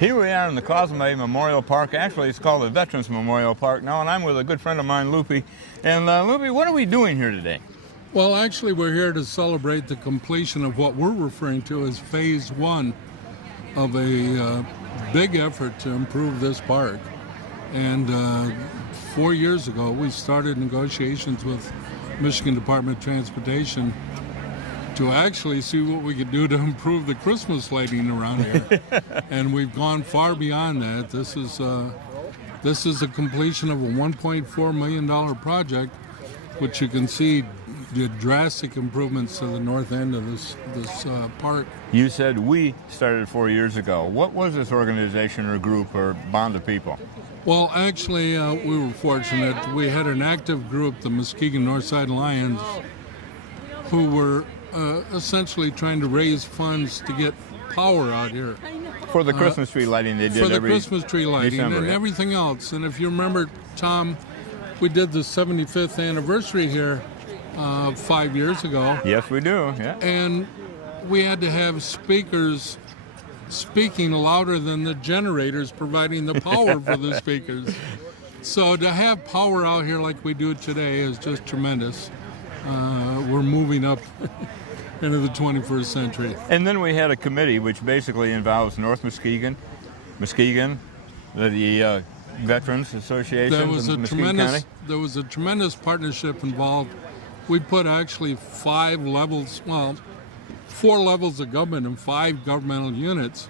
Here we are in the Cosme Memorial Park. Actually, it's called the Veterans Memorial Park now, and I'm with a good friend of mine, Loopy. And Loopy, what are we doing here today? Well, actually, we're here to celebrate the completion of what we're referring to as Phase 1 of a big effort to improve this park. And 4 years ago, we started negotiations with Michigan Department of Transportation to actually see what we could do to improve the Christmas lighting around here. And we've gone far beyond that. This is a completion of a $1.4 million project, which you can see did drastic improvements to the north end of this park. You said we started 4 years ago. What was this organization or group or bond of people? Well, actually, we were fortunate. We had an active group, the Muskegon Northside Lions, who were essentially trying to raise funds to get power out here. For the Christmas tree lighting they did for the every Christmas tree lighting December, and yeah. everything else. And if you remember, Tom, we did the 75th anniversary here 5 years ago. Yes, we do, yeah. And we had to have speakers speaking louder than the generators providing the power for the speakers. So to have power out here like we do today is just tremendous. We're moving up into the 21st century. And then we had a committee which basically involves North Muskegon, the Veterans Association, There was and Muskegon County. There was a tremendous partnership involved. We put actually 4 levels of government and 5 governmental units.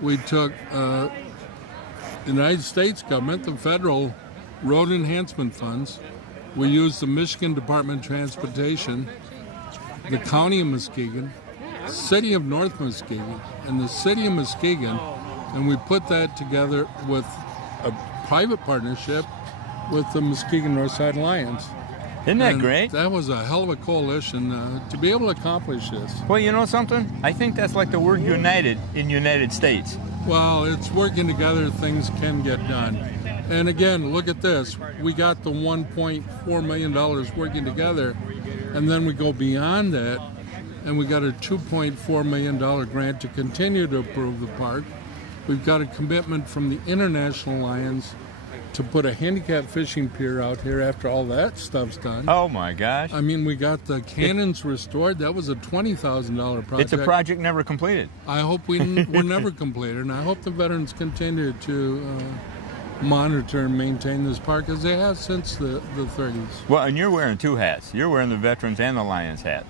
We took the United States government, the federal road enhancement funds. We used the Michigan Department of Transportation, the County of Muskegon, City of North Muskegon, and the City of Muskegon, and we put that together with a private partnership with the Muskegon Northside Lions. Isn't that And great? That was a hell of a coalition to be able to accomplish this. Well, you know something? I think that's like the word united in United States. Well, it's working together, things can get done. And again, look at this. We got the $1.4 million working together, and then we go beyond that, and we got a $2.4 million grant to continue to improve the park. We've got a commitment from the International Lions to put a handicap fishing pier out here after all that stuff's done. Oh my gosh. I mean, we got the cannons restored. That was a $20,000 project. It's a project never completed. I hope we're never completed, and I hope the veterans continue to monitor and maintain this park as they have since the 30s. Well, and you're wearing 2 hats. You're wearing the Veterans and the Lions hat.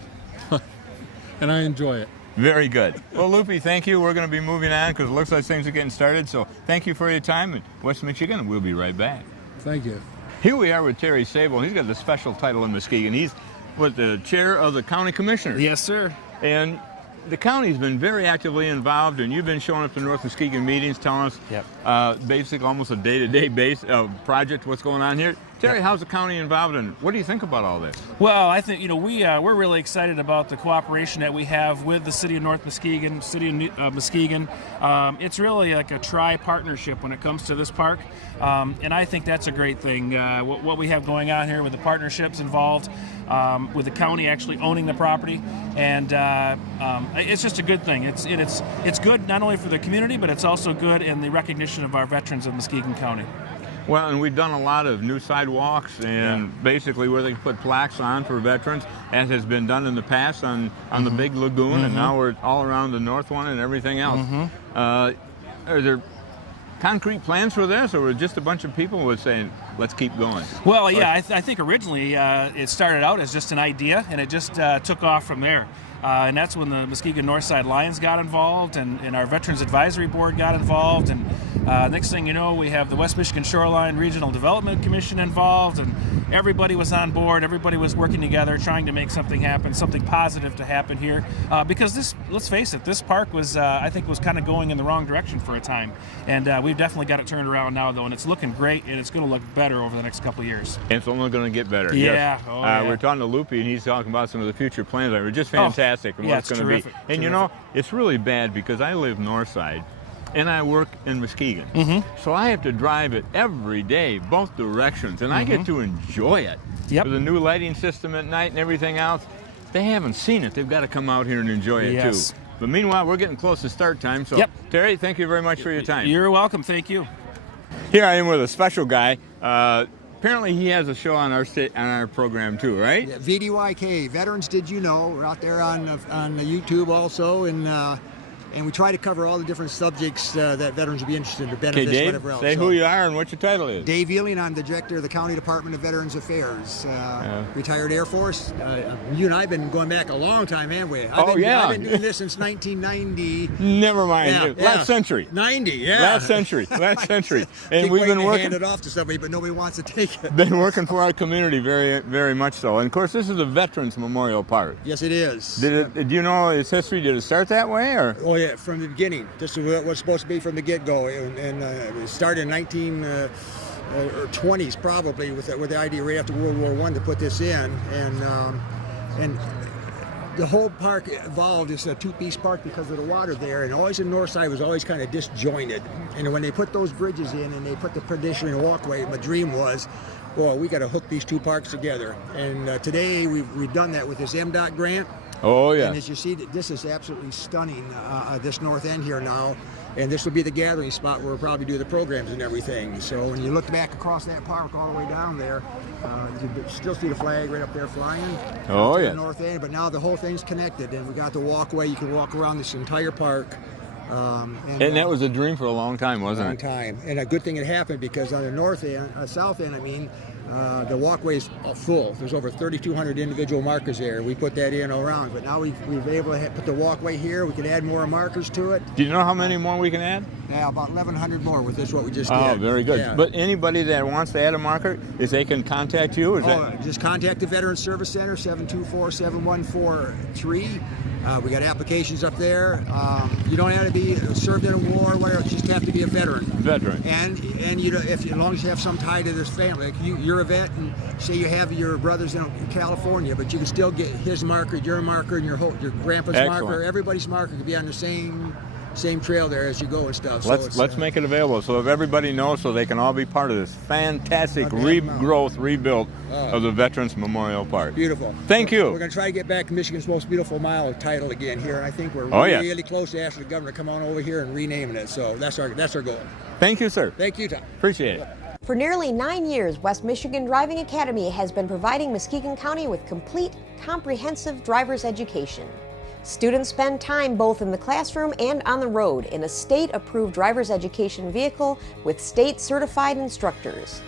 And I enjoy it. Very good. Well, Loopy, thank you. We're going to be moving on because it looks like things are getting started. So thank you for your time in West Michigan, and we'll be right back. Thank you. Here we are with Terry Sable. He's got the special title in Muskegon. He's the chair of the county commissioners. Yes, sir. And the county's been very actively involved, and you've been showing up to North Muskegon meetings, telling us basically almost a day-to-day base project, what's going on here. Terry, how's the county involved, and what do you think about all this? Well, I think, we're really excited about the cooperation that we have with the City of North Muskegon, City of Muskegon. It's really like a tri-partnership when it comes to this park, and I think that's a great thing. What we have going on here with the partnerships involved, with the county actually owning the property, and it's just a good thing. It's good not only for the community, but it's also good in the recognition of our veterans of Muskegon County. Well, and we've done a lot of new sidewalks and basically where they can put plaques on for veterans, as has been done in the past on the big lagoon, and now we're all around the north one and everything else. Are there concrete plans for this, or was just a bunch of people were saying, let's keep going? Well, yeah, I think originally it started out as just an idea, and it just took off from there. And that's when the Muskegon Northside Lions got involved, and our Veterans Advisory Board got involved, and next thing you know, we have the West Michigan Shoreline Regional Development Commission involved, and everybody was on board, everybody was working together, trying to make something happen, something positive to happen here. Because this, let's face it, this park was, I think, was kind of going in the wrong direction for a time. And we've definitely got it turned around now, though, and it's looking great, and it's going to look better over the next couple of years. And it's only going to get better. Yeah. Yes. We're talking to Loopy, and he's talking about some of the future plans. They're just fantastic. And yeah, what it's going to be. And terrific. you know, it's really bad because I live north side and I work in Muskegon. So I have to drive it every day, both directions, and I get to enjoy it. Yep. With the new lighting system at night and everything else, they haven't seen it. They've got to come out here and enjoy it too. But meanwhile, we're getting close to start time. So, Yep. Terry, thank you very much for your time. You're welcome. Thank you. Here I am with a special guy. Apparently, he has a show on our program too, right? Yeah, VDYK, Veterans Did You Know? We're out there on the YouTube also, and we try to cover all the different subjects that veterans would be interested in, or benefits, Okay, Dave, whatever else. say who you are and what your title is. Dave Ealing, I'm the director of the County Department of Veterans Affairs. Retired Air Force. You and I have been going back a long time, haven't we? I've been doing this since 1990. Never mind. Yeah, Last century. 90, yeah. Last century. And Keep we've been waiting to working. hand it off to somebody, but nobody wants to take it. Been working for our community very, very much so. And of course, this is a Veterans Memorial Park. Yes, it is. Do you know its history? Did it start that way, or? Oh yeah, from the beginning. This is what it was supposed to be from the get-go, and it started in 1920s probably with the idea right after World War I to put this in, and the whole park evolved as a two-piece park because of the water there, and always the north side was always kind of disjointed. And when they put those bridges in and they put the pedestrian walkway, my dream was, well, we got to hook these two parks together. And today we've done that with this MDOT grant. Oh, yeah. And as you see, this is absolutely stunning, this north end here now. And this will be the gathering spot where we'll probably do the programs and everything. So when you look back across that park all the way down there, you can still see the flag right up there flying. Oh, yeah. The north end, but now the whole thing's connected. And we got the walkway. You can walk around this entire park. And that was a dream for a long time, wasn't long it? time. And a good thing it happened because on the north end, south end, I mean, the walkway's full. There's over 3,200 individual markers there. We put that in all around, but now we've been able to put the walkway here. We can add more markers to it. Do you know how many more we can add? Yeah, about 1,100 more with this, what we just did. Oh, very good. Yeah. But anybody that wants to add a marker, is they can contact you? Is Just contact the Veterans Service Center, 724-7143. We got applications up there. You don't have to be served in a war or whatever. You just have to be a veteran. Veteran. And you know, as long as you have some tie to this family, like you're a vet, and say you have your brothers in California, but you can still get his marker, your marker, and your grandpa's Excellent. marker. Everybody's marker could be on the same trail there as you go and stuff. Let's make it available so if everybody knows, so they can all be part of this fantastic rebuild of the Veterans Memorial Park. Beautiful. Thank you. We're going to try to get back Michigan's Most Beautiful Mile title again here, and I think we're really close to asking the governor to come on over here and renaming it. So that's our goal. Thank you, sir. Thank you, Tom. Appreciate it. For nearly 9 years, West Michigan Driving Academy has been providing Muskegon County with complete, comprehensive driver's education. Students spend time both in the classroom and on the road in a state-approved driver's education vehicle with state-certified instructors.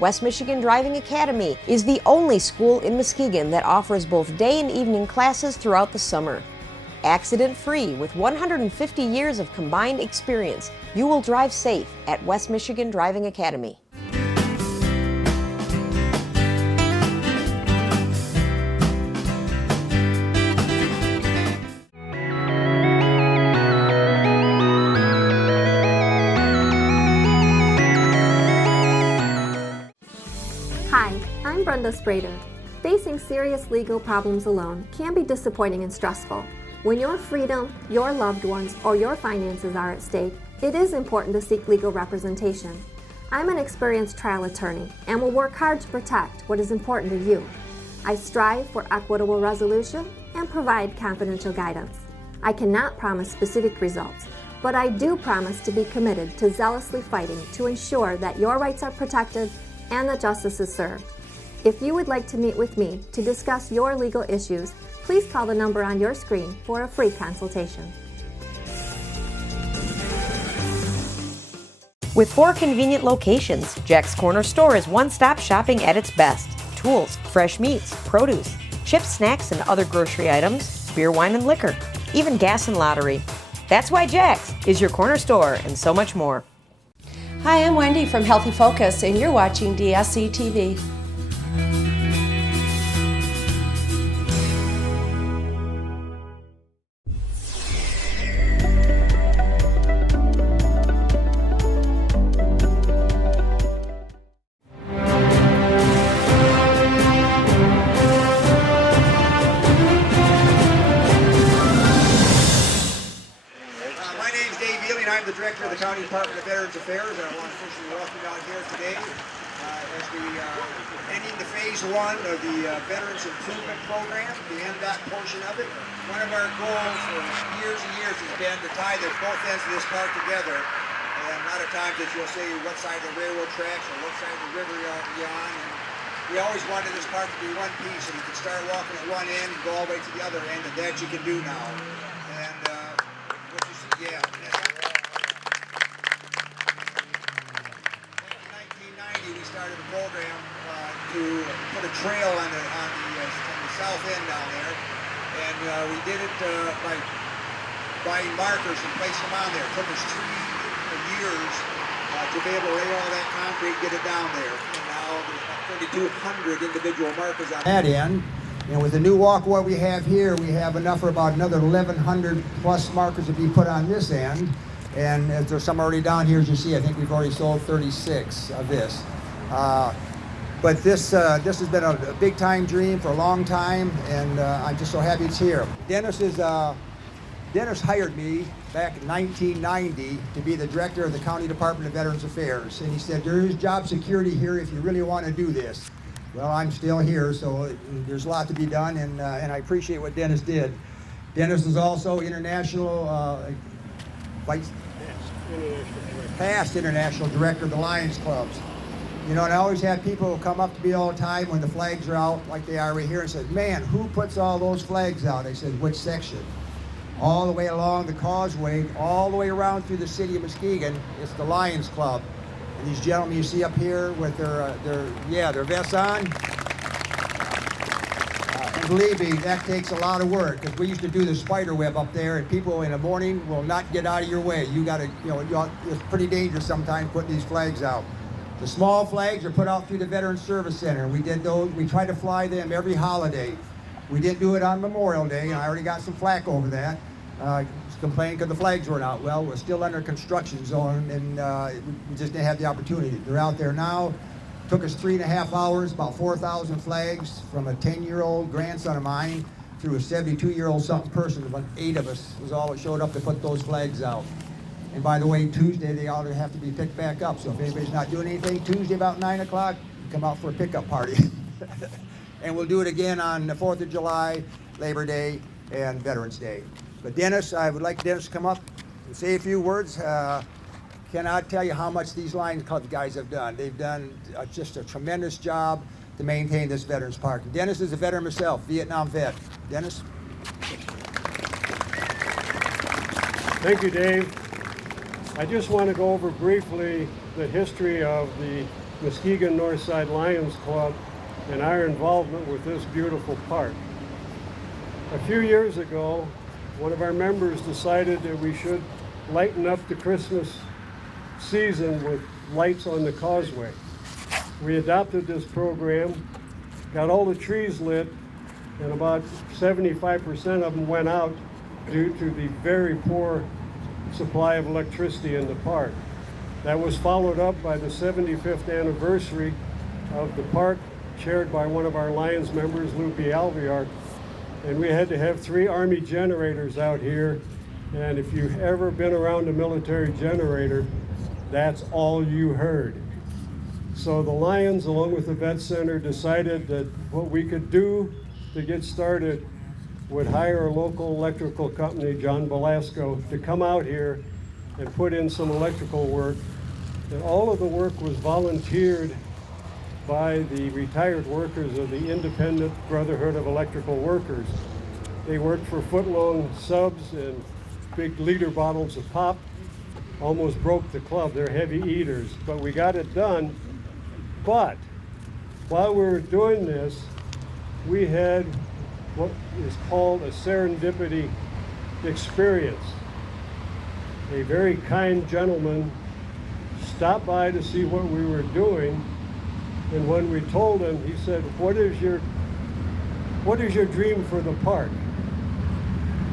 West Michigan Driving Academy is the only school in Muskegon that offers both day and evening classes throughout the summer. Accident-free with 150 years of combined experience, you will drive safe at West Michigan Driving Academy. Hi, I'm Brenda Sprader. Facing serious legal problems alone can be disappointing and stressful. When your freedom, your loved ones, or your finances are at stake, it is important to seek legal representation. I'm an experienced trial attorney and will work hard to protect what is important to you. I strive for equitable resolution and provide confidential guidance. I cannot promise specific results, but I do promise to be committed to zealously fighting to ensure that your rights are protected and that justice is served. If you would like to meet with me to discuss your legal issues, please call the number on your screen for a free consultation. With 4 convenient locations, Jack's Corner Store is one-stop shopping at its best. Tools, fresh meats, produce, chips, snacks, and other grocery items, beer, wine, and liquor, even gas and lottery. That's why Jack's is your corner store and so much more. Hi, I'm Wendy from Healthy Focus, and you're watching dseTV. My name's Dave Ealing. I'm the director of the County Department of Veterans Affairs, and I want to officially welcome you out here today. as we ending the phase 1 of the Veterans Improvement Program, the MDOT portion of it. One of our goals for years and years has been to tie both ends of this park together. And a lot of times that you'll say what side of the railroad tracks or what side of the river you're on. And we always wanted this park to be one piece, and you can start walking at one end and go all the way to the other end, and that you can do now. And what you see, yeah. In 1990, we started a program to put a trail on the south end down there, and we did it by buying markers and placing them on there. It took us 3 years to be able to lay all that concrete, get it down there. And now there's about 3,200 individual markers on that end. And with the new walkway we have here, we have enough for about another 1,100 plus markers to be put on this end. And there's some already down here, as you see. I think we've already sold 36 of this. But this has been a big time dream for a long time, and I'm just so happy it's here. Dennis hired me back in 1990 to be the director of the County Department of Veterans Affairs. And he said, there's job security here if you really want to do this. Well, I'm still here, so there's a lot to be done, and I appreciate what Dennis did. Dennis is also past international director of the Lions Clubs. You know, and I always have people come up to me all the time when the flags are out, like they are right here, and said, man, who puts all those flags out? I said, which section? All the way along the causeway, all the way around through the city of Muskegon, it's the Lions Club. And these gentlemen you see up here with their vests on, and believe me, that takes a lot of work, because we used to do the spider web up there, and people in the morning will not get out of your way. You got to, it's pretty dangerous sometimes putting these flags out. The small flags are put out through the Veterans Service Center. We did those. We try to fly them every holiday. We didn't do it on Memorial Day, and I already got some flack over that. Complaining because the flags weren't out. Well, we're still under construction zone, and we just didn't have the opportunity. They're out there now. Took us 3.5 hours, about 4,000 flags from a 10-year-old grandson of mine through a 72-year-old something person. About 8 of us was all that showed up to put those flags out. And by the way, Tuesday they all have to be picked back up. So if anybody's not doing anything, Tuesday about 9 o'clock, come out for a pickup party. And we'll do it again on the 4th of July, Labor Day, and Veterans Day. But Dennis, I would like Dennis to come up and say a few words. Cannot tell you how much these Lions Club guys have done. They've done just a tremendous job to maintain this Veterans Park. And Dennis is a veteran himself, Vietnam vet. Dennis? Thank you, Dave. I just want to go over briefly the history of the Muskegon Northside Lions Club and our involvement with this beautiful park. A few years ago, one of our members decided that we should lighten up the Christmas season with lights on the causeway. We adopted this program, got all the trees lit, and about 75% of them went out due to the very poor supply of electricity in the park. That was followed up by the 75th anniversary of the park, chaired by one of our Lions members, Lupe Alvear, and we had to have 3 Army generators out here, and if you've ever been around a military generator, that's all you heard. So the Lions, along with the Vet Center, decided that what we could do to get started would hire a local electrical company, John Velasco, to come out here and put in some electrical work. And all of the work was volunteered by the retired workers of the Independent Brotherhood of Electrical Workers. They worked for foot-long subs and big liter bottles of pop. Almost broke the club. They're heavy eaters, but we got it done. But while we were doing this, we had what is called a serendipity experience. A very kind gentleman stopped by to see what we were doing, and when we told him, he said, what is your dream for the park?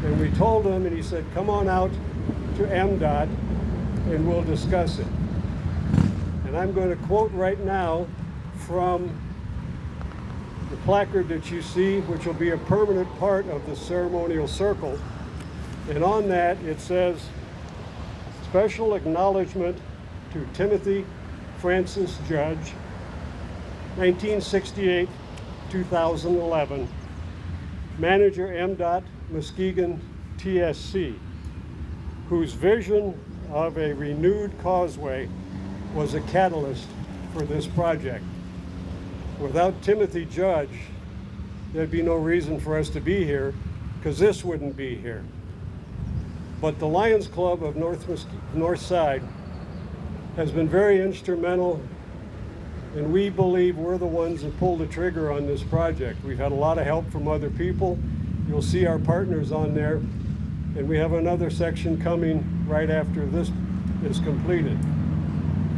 And we told him, and he said, come on out to MDOT and we'll discuss it. And I'm going to quote right now from the placard that you see, which will be a permanent part of the ceremonial circle. And on that it says, special acknowledgement to Timothy Francis Judge, 1968-2011, manager MDOT Muskegon TSC, whose vision of a renewed causeway was a catalyst for this project. Without Timothy Judge, there'd be no reason for us to be here, because this wouldn't be here. But the Lions Club of North Side has been very instrumental, and we believe we're the ones that pulled the trigger on this project. We've had a lot of help from other people. You'll see our partners on there, and we have another section coming right after this is completed.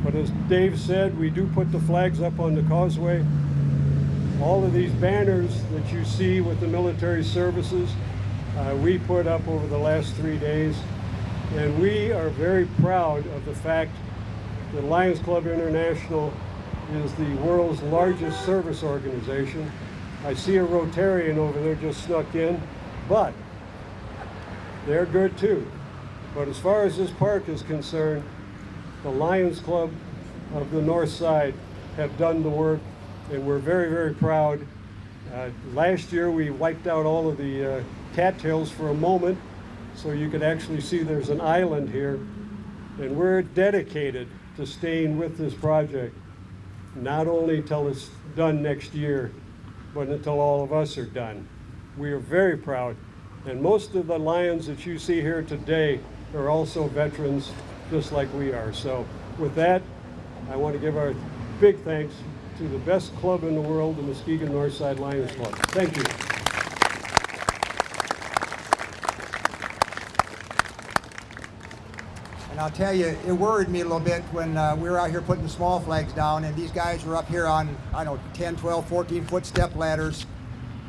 But as Dave said, we do put the flags up on the causeway. All of these banners that you see with the military services, we put up over the last 3 days, and we are very proud of the fact that Lions Club International is the world's largest service organization. I see a Rotarian over there just snuck in, but they're good too. But as far as this park is concerned, the Lions Club of the North Side have done the work, and we're very, very proud. Last year we wiped out all of the cattails for a moment, so you could actually see there's an island here, and we're dedicated to staying with this project, not only till it's done next year, but until all of us are done. We are very proud, and most of the Lions that you see here today are also veterans, just like we are. So with that, I want to give our big thanks to the best club in the world, the Muskegon Northside Lions Club. Thank you. And I'll tell you, it worried me a little bit when we were out here putting the small flags down, and these guys were up here on, I don't know, 10, 12, 14-foot step ladders,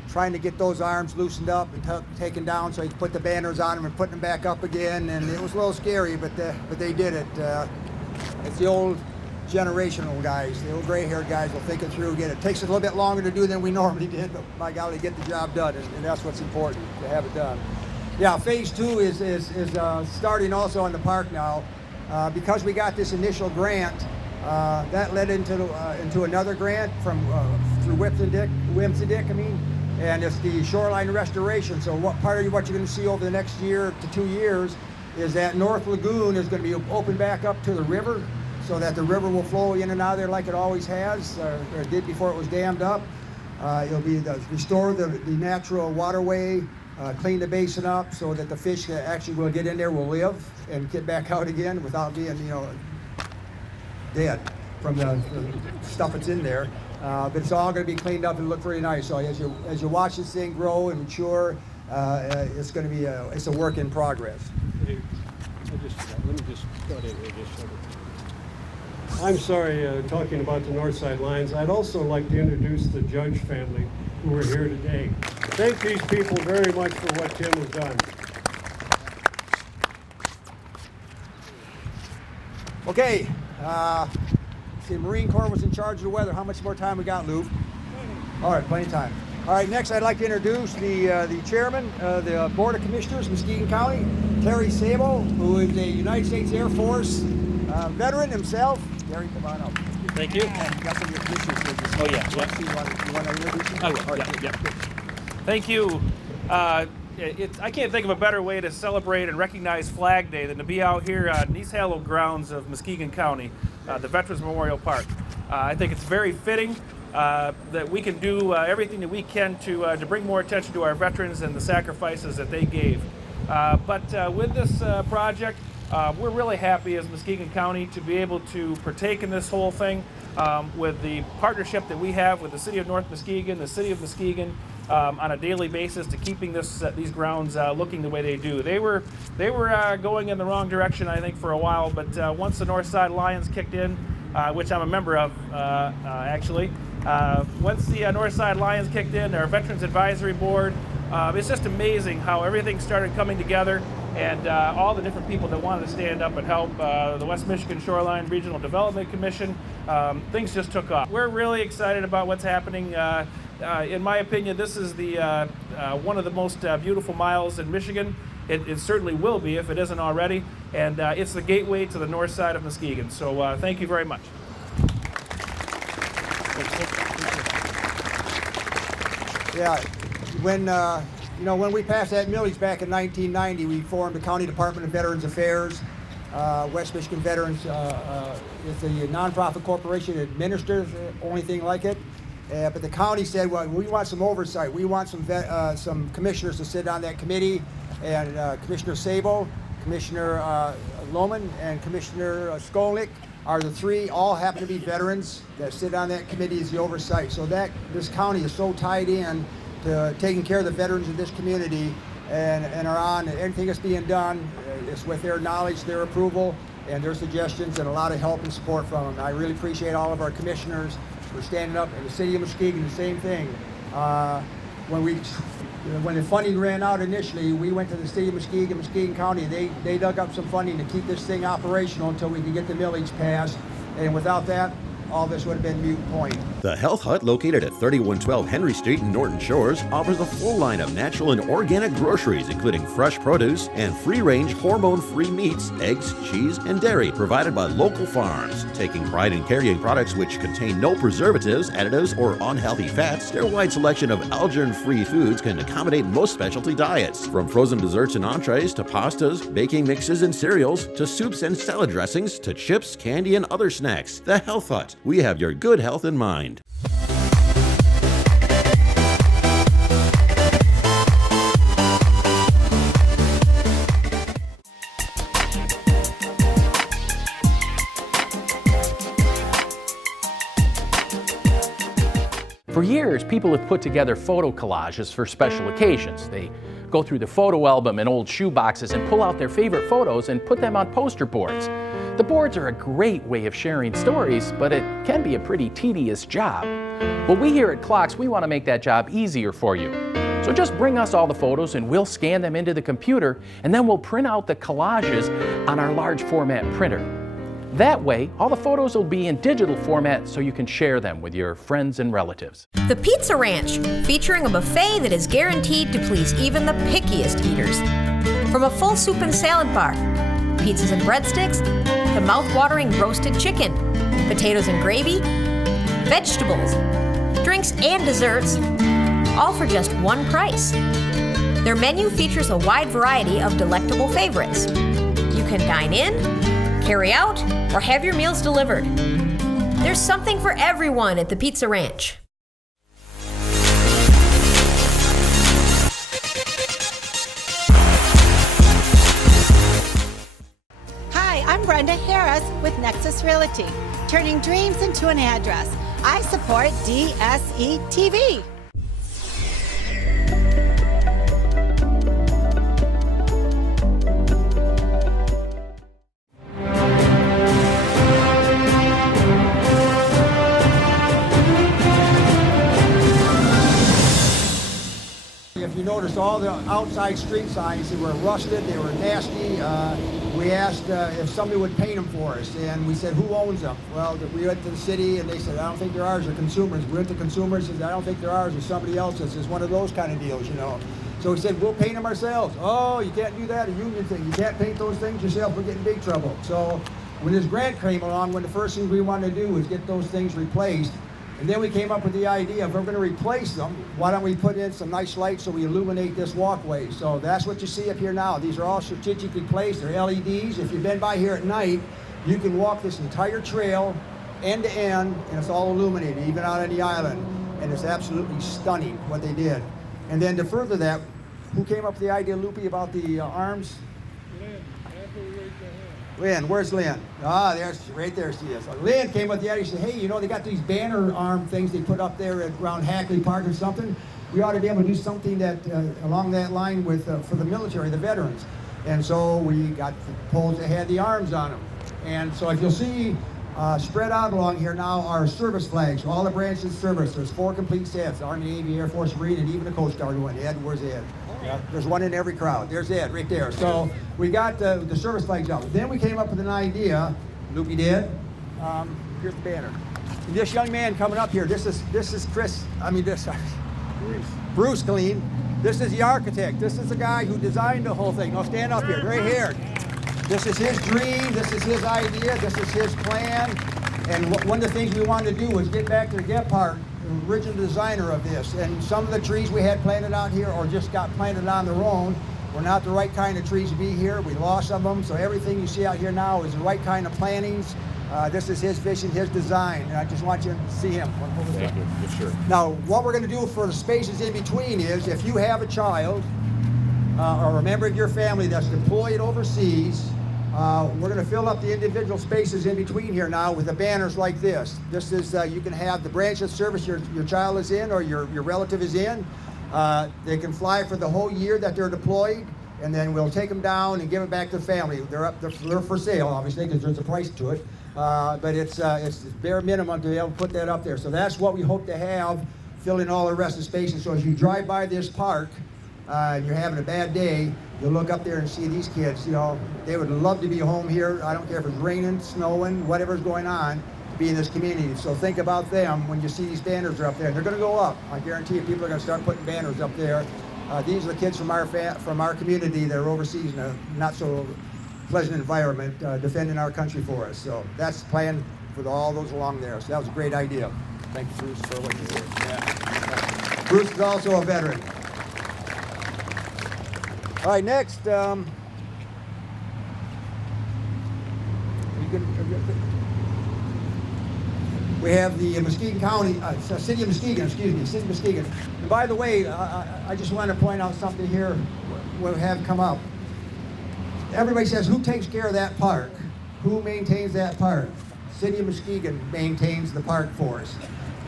trying to get those arms loosened up and taken down so you could put the banners on them and put them back up again. And it was a little scary, but they did it. It's the old generational guys, the old gray-haired guys will think it through, get it. It takes a little bit longer to do than we normally did, but by golly, get the job done, and that's what's important, to have it done. Yeah, phase 2 is starting also on the park now. Because we got this initial grant, that led into another grant from through WHWM, and it's the shoreline restoration. So part of what you're going to see over the next year to 2 years is that North Lagoon is going to be opened back up to the river, so that the river will flow in and out of there like it always has, or did before it was dammed up. It'll be restore the natural waterway, clean the basin up so that the fish that actually will get in there will live and get back out again without being, dead from the stuff that's in there. But it's all going to be cleaned up and look very nice. So as you watch this thing grow and mature, it's going to be it's a work in progress. I'm sorry, talking about the Northside Lions, I'd also like to introduce the Judge family who are here today. Thank these people very much for what Tim has done. Okay, see, Marine Corps was in charge of the weather. How much more time we got, Lou? All right, plenty of time. All right, next I'd like to introduce the chairman of the Board of Commissioners, Muskegon County, Terry Sabo, who is a United States Air Force veteran himself. Terry, come on up. Thank you. You got some of your pictures here. Oh, yeah. You want to introduce him? I will. All right, Yeah. Thank you. I can't think of a better way to celebrate and recognize Flag Day than to be out here on East Hallowed grounds of Muskegon County, the Veterans Memorial Park. I think it's very fitting that we can do everything that we can to bring more attention to our veterans and the sacrifices that they gave. But with this project, we're really happy as Muskegon County to be able to partake in this whole thing with the partnership that we have with the City of North Muskegon, the City of Muskegon, on a daily basis to keeping these grounds looking the way they do. They were going in the wrong direction, I think, for a while, but once the Northside Lions kicked in, which I'm a member of, actually, once the Northside Lions kicked in, our Veterans Advisory Board, it's just amazing how everything started coming together, and all the different people that wanted to stand up and help, the West Michigan Shoreline Regional Development Commission, things just took off. We're really excited about what's happening. In my opinion, this is the one of the most beautiful miles in Michigan. It certainly will be if it isn't already, and it's the gateway to the north side of Muskegon. So thank you very much. Yeah, when when we passed that millage back in 1990, we formed the County Department of Veterans Affairs. West Michigan Veterans is a nonprofit corporation that administers the only thing like it. But the county said, well, we want some oversight. We want some commissioners to sit on that committee, and Commissioner Sabo, Commissioner Lohman, and Commissioner Skolnick are the three, all happen to be veterans that sit on that committee as the oversight. So that this county is so tied in to taking care of the veterans of this community, and are on anything that's being done. It's with their knowledge, their approval, and their suggestions, and a lot of help and support from them. I really appreciate all of our commissioners for standing up. And the city of Muskegon, the same thing. When the funding ran out initially, we went to the city of Muskegon County. They dug up some funding to keep this thing operational until we could get the millage passed. And without that, all this would have been moot point. The Health Hut, located at 3112 Henry Street in Norton Shores, offers a full line of natural and organic groceries, including fresh produce and free-range, hormone-free meats, eggs, cheese, and dairy provided by local farms. Taking pride in carrying products which contain no preservatives, additives, or unhealthy fats, their wide selection of allergen-free foods can accommodate most specialty diets. From frozen desserts and entrees to pastas, baking mixes and cereals, to soups and salad dressings, to chips, candy, and other snacks. The Health Hut. We have your good health in mind. For years, people have put together photo collages for special occasions. They go through the photo album and old shoe boxes and pull out their favorite photos and put them on poster boards. The boards are a great way of sharing stories, but it can be a pretty tedious job. Well, we here at Clocks, we want to make that job easier for you. So just bring us all the photos and we'll scan them into the computer, and then we'll print out the collages on our large format printer. That way, all the photos will be in digital format so you can share them with your friends and relatives. The Pizza Ranch, featuring a buffet that is guaranteed to please even the pickiest eaters. From a full soup and salad bar, pizzas and breadsticks, to mouth-watering roasted chicken, potatoes and gravy, vegetables, drinks and desserts, all for just one price. Their menu features a wide variety of delectable favorites. You can dine in, carry out, or have your meals delivered. There's something for everyone at the Pizza Ranch. Hi, I'm Brenda Harris with Nexus Realty, turning dreams into an address. I support DSETV. If you notice, all the outside street signs, they were rusted, they were nasty. We asked if somebody would paint them for us, and we said, who owns them? Well, we went to the city, and they said, I don't think they're ours, they're consumers. We went to consumers, and said, I don't think they're ours, or somebody else's. It's one of those kind of deals, you know. So we said, we'll paint them ourselves. Oh, you can't do that, a union thing. You can't paint those things yourself, we're getting in big trouble. So when this grant came along, one of the first things we wanted to do was get those things replaced. And then we came up with the idea, if we're going to replace them, why don't we put in some nice lights so we illuminate this walkway? So that's what you see up here now. These are all strategically placed. They're LEDs. If you've been by here at night, you can walk this entire trail end to end, and it's all illuminated, even out on the island. And it's absolutely stunning what they did. And then to further that, who came up with the idea, Loopy, about the arms? Lynn, where's Lynn? Ah, there's right there she is. Lynn came with the idea. She said, hey, you know, they got these banner arm things they put up there around Hackley Park or something. We ought to be able to do something that along that line with for the military, the veterans. And so we got the poles that had the arms on them. And so if you'll see spread out along here now are service flags, all the branches of service. There's 4 complete sets, Army, Navy, Air Force, Marine, and even the Coast Guard one. Ed, where's Ed? Yeah, there's one in every crowd. There's Ed right there. So we got the service flags out. Then we came up with an idea, Loopy did. Here's the banner. And this young man coming up here, this is Chris, Bruce Clean. This is the architect. This is the guy who designed the whole thing. Now stand up here, right here. This is his dream, this is his idea, this is his plan. And one of the things we wanted to do was get back to the Gephardt original designer of this, and some of the trees we had planted out here or just got planted on their own were not the right kind of trees to be here. We lost some of them, so everything you see out here now is the right kind of plantings. This is his vision, his design, and I just want you to see him. Thank you. Yes, sure. Now, what we're going to do for the spaces in between is, if you have a child or a member of your family that's deployed overseas, we're going to fill up the individual spaces in between here now with the banners like this. This is, you can have the branch of service your child is in or your relative is in. They can fly for the whole year that they're deployed, and then we'll take them down and give it back to the family. They're for sale, obviously, because there's a price to it. But it's bare minimum to be able to put that up there. So that's what we hope to have, fill in all the rest of the spaces. So as you drive by this park and you're having a bad day, you'll look up there and see these kids. You know, they would love to be home here. I don't care if it's raining, snowing, whatever's going on, to be in this community. So think about them when you see these banners are up there. They're going to go up. I guarantee you, people are going to start putting banners up there. These are the kids from our community that are overseas in a not so pleasant environment, defending our country for us. So that's the plan for all those along there. So that was a great idea. Thank you, Bruce, for what you did. Yeah. Bruce is also a veteran. All right, next. We have the Muskegon County, City of Muskegon, City of Muskegon. And by the way, I just want to point out something here we have come up. Everybody says, who takes care of that park? Who maintains that park? City of Muskegon maintains the park for us.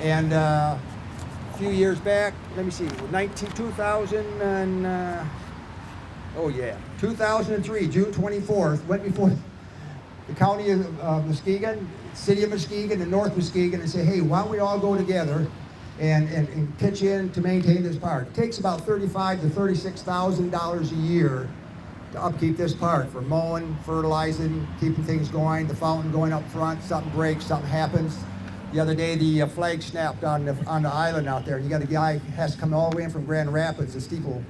And a few years back, let me see, 2003, June 24th, went before the county of Muskegon, City of Muskegon, and North Muskegon, and say, hey, why don't we all go together and pitch in to maintain this park? It takes about $35,000 to $36,000 a year to upkeep this park, for mowing, fertilizing, keeping things going, the fountain going up front, something breaks, something happens. The other day, the flag snapped on the island out there. You got a guy has to come all the way in from Grand Rapids. The steeple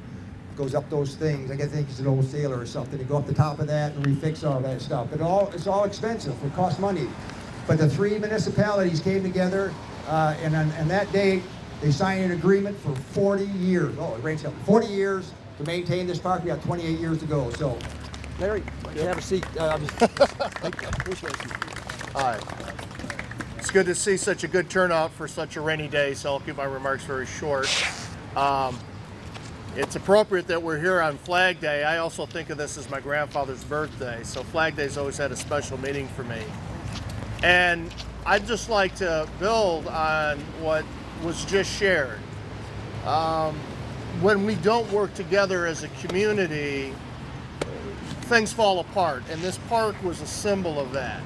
goes up those things. I think he's an old sailor or something. You go up the top of that and refix all that stuff. But it's all expensive. It costs money. But the three municipalities came together, and on that day, they signed an agreement for 40 years. Oh, it rains up. 40 years to maintain this park. We got 28 years to go. So, Larry, you have a seat. Appreciate you. All right. It's good to see such a good turnout for such a rainy day, so I'll keep my remarks very short. It's appropriate that we're here on Flag Day. I also think of this as my grandfather's birthday, so Flag Day's always had a special meaning for me. And I'd just like to build on what was just shared. When we don't work together as a community, things fall apart, and this park was a symbol of that.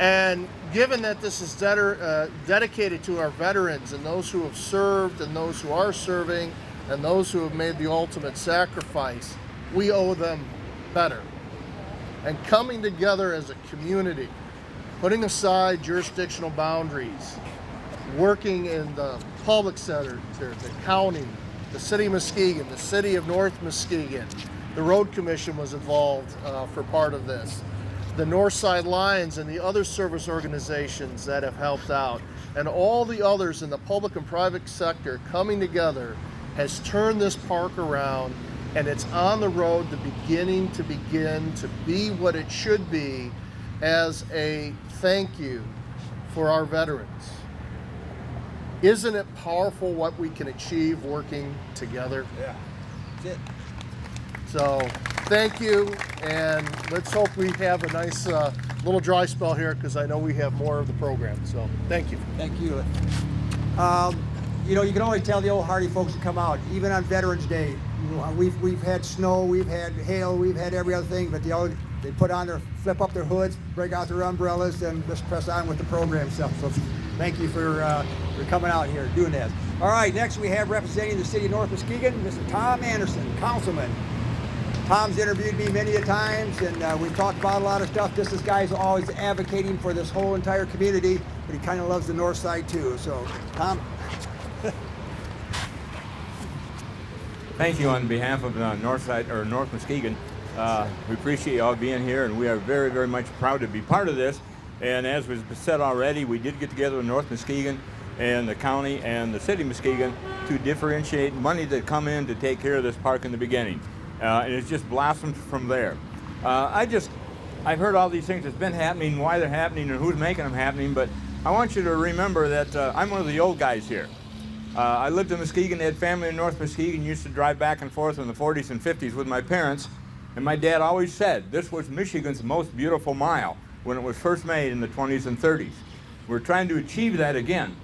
And given that this is dedicated to our veterans and those who have served and those who are serving and those who have made the ultimate sacrifice, we owe them better. And coming together as a community, putting aside jurisdictional boundaries, working in the public center, the county, the City of Muskegon, the City of North Muskegon, the Road Commission was involved for part of this. The Northside Lions and the other service organizations that have helped out, and all the others in the public and private sector coming together has turned this park around, and it's on the road to begin to be what it should be as a thank you for our veterans. Isn't it powerful what we can achieve working together? Yeah, that's it. So thank you, and let's hope we have a nice little dry spell here, because I know we have more of the program. So thank you. Thank you. You know, you can always tell the old hardy folks to come out, even on Veterans Day. You know, we've had snow, we've had hail, we've had every other thing, but they flip up their hoods, break out their umbrellas, and just press on with the program stuff. So thank you for coming out here doing that. All right, next we have representing the City of North Muskegon, Mr. Tom Anderson, Councilman. Tom's interviewed me many a times, and we've talked about a lot of stuff. This guy's always advocating for this whole entire community, but he kind of loves the north side too. So, Tom. Thank you on behalf of North Muskegon. We appreciate you all being here, and we are very, very much proud to be part of this. And as was said already, we did get together with North Muskegon and the county and the city of Muskegon to differentiate money that come in to take care of this park in the beginning. And it's just blossomed from there. I've heard all these things that's been happening, why they're happening, and who's making them happening, but I want you to remember that I'm one of the old guys here. I lived in Muskegon, had family in North Muskegon, used to drive back and forth in the 40s and 50s with my parents, and my dad always said this was Michigan's most beautiful mile when it was first made in the 20s and 30s. We're trying to achieve that again.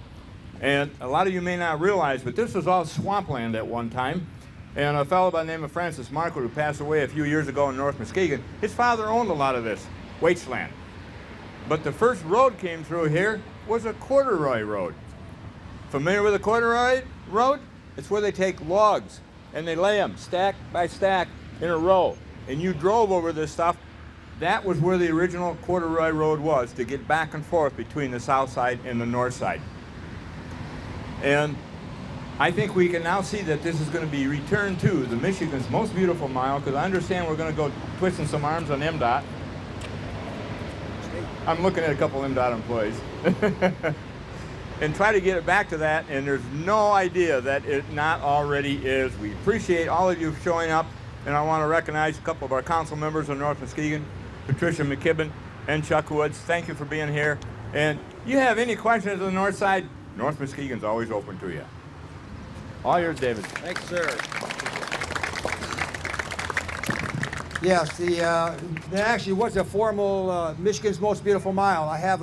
And a lot of you may not realize, but this was all swampland at one time. And a fellow by the name of Francis Markwood, who passed away a few years ago in North Muskegon, his father owned a lot of this wasteland. But the first road came through here was a corduroy road. Familiar with a corduroy road? It's where they take logs and they lay them stack by stack in a row. And you drove over this stuff. That was where the original corduroy road was, to get back and forth between the south side and the north side. And I think we can now see that this is going to be returned to the Michigan's most beautiful mile, because I understand we're going to go twisting some arms on MDOT. I'm looking at a couple MDOT employees. And try to get it back to that, and there's no idea that it not already is. We appreciate all of you showing up, and I want to recognize a couple of our council members in North Muskegon, Patricia McKibben and Chuck Woods. Thank you for being here. And you have any questions on the north side, North Muskegon's always open to you. All yours, David. Thanks, sir. Yes, there actually was a formal Michigan's Most Beautiful Mile. I have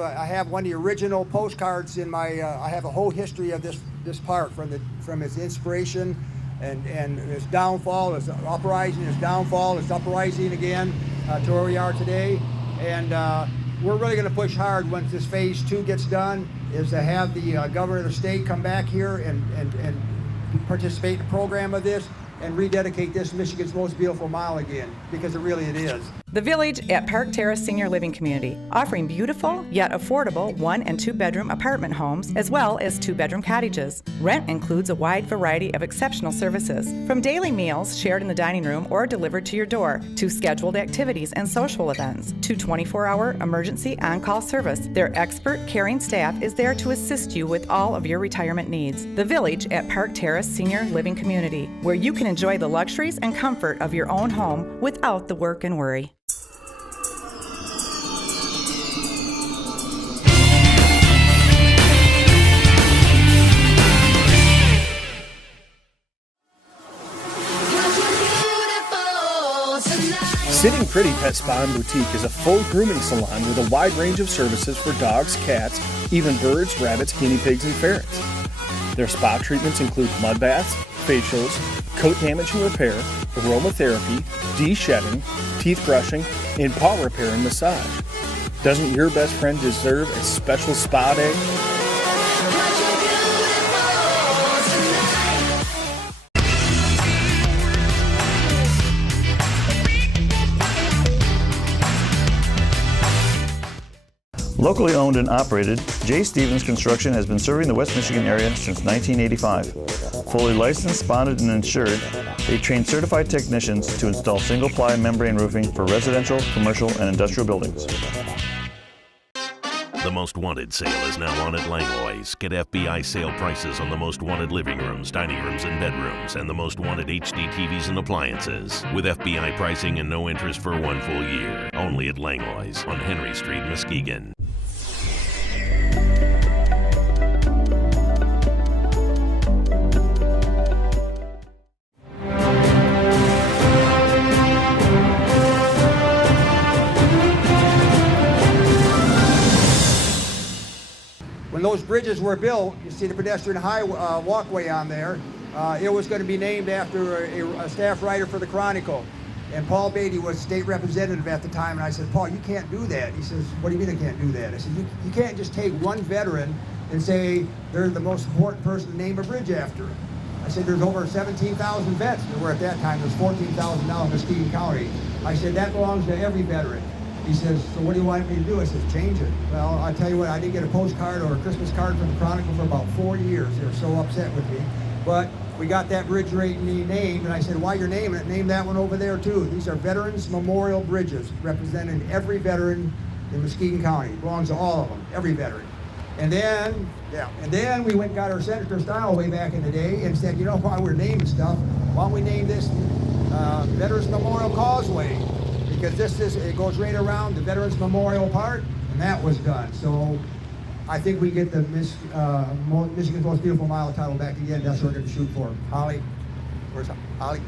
one of the original postcards in my. I have a whole history of this park from its inspiration, and its downfall, its uprising, its downfall, its uprising again to where we are today. And we're really going to push hard once this phase 2 gets done, is to have the governor of the state come back here and participate in a program of this and rededicate this Michigan's Most Beautiful Mile again, because it is. The Village at Park Terrace Senior Living Community, offering beautiful yet affordable 1- and 2-bedroom apartment homes as well as 2-bedroom cottages. Rent includes a wide variety of exceptional services, from daily meals shared in the dining room or delivered to your door, to scheduled activities and social events, to 24-hour emergency on-call service. Their expert, caring staff is there to assist you with all of your retirement needs. The Village at Park Terrace Senior Living Community, where you can enjoy the luxuries and comfort of your own home without the work and worry. Sitting Pretty Pet Spa and Boutique is a full grooming salon with a wide range of services for dogs, cats, even birds, rabbits, guinea pigs, and ferrets. Their spa treatments include mud baths, facials, coat damage and repair, aromatherapy, de-shedding, teeth brushing, and paw repair and massage. Doesn't your best friend deserve a special spa day? Locally owned and operated, J. Stevens Construction has been serving the West Michigan area since 1985. Fully licensed, bonded, and insured, they train certified technicians to install single-ply membrane roofing for residential, commercial, and industrial buildings. The Most Wanted sale is now on at Langlois. Get FBI sale prices on the Most Wanted living rooms, dining rooms, and bedrooms, and the Most Wanted HD TVs and appliances, with FBI pricing and no interest for 1 full year. Only at Langlois on Henry Street, Muskegon. When those bridges were built, you see the pedestrian walkway on there, it was going to be named after a staff writer for the Chronicle. And Paul Beatty was state representative at the time, and I said, Paul, you can't do that. He says, what do you mean I can't do that? I said, you can't just take one veteran and say they're the most important person to name a bridge after. I said, there's over 17,000 vets. There were at that time, there's 14,000 now in Muskegon County. I said, that belongs to every veteran. He says, so what do you want me to do? I said, change it. Well, I tell you what, I didn't get a postcard or a Christmas card from the Chronicle for about 4 years. They were so upset with me. But we got that bridge named, and I said, while you're naming it, name that one over there too. These are Veterans Memorial Bridges, representing every veteran in Muskegon County. It belongs to all of them, every veteran. And then we went and got our Senator style way back in the day and said, you know, while we're naming stuff, why don't we name this Veterans Memorial Causeway? Because it goes right around the Veterans Memorial Park, and that was done. So I think we get the Michigan's Most Beautiful Mile title back again. That's what we're going to shoot for. Holly, where's Holly?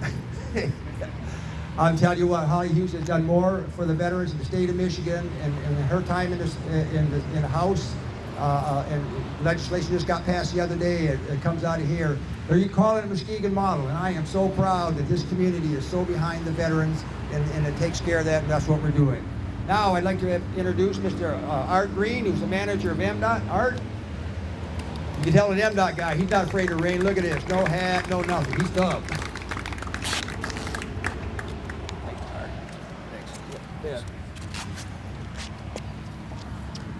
I'm telling you what, Holly Hughes has done more for the veterans in the state of Michigan, and her time in the House, and legislation just got passed the other day. It comes out of here. You call it a Muskegon model, and I am so proud that this community is so behind the veterans, and it takes care of that, and that's what we're doing. Now I'd like to introduce Mr. Art Green, who's the manager of MDOT. Art, you can tell an MDOT guy, he's not afraid of rain. Look at this, no hat, no nothing. He's tough. Yeah.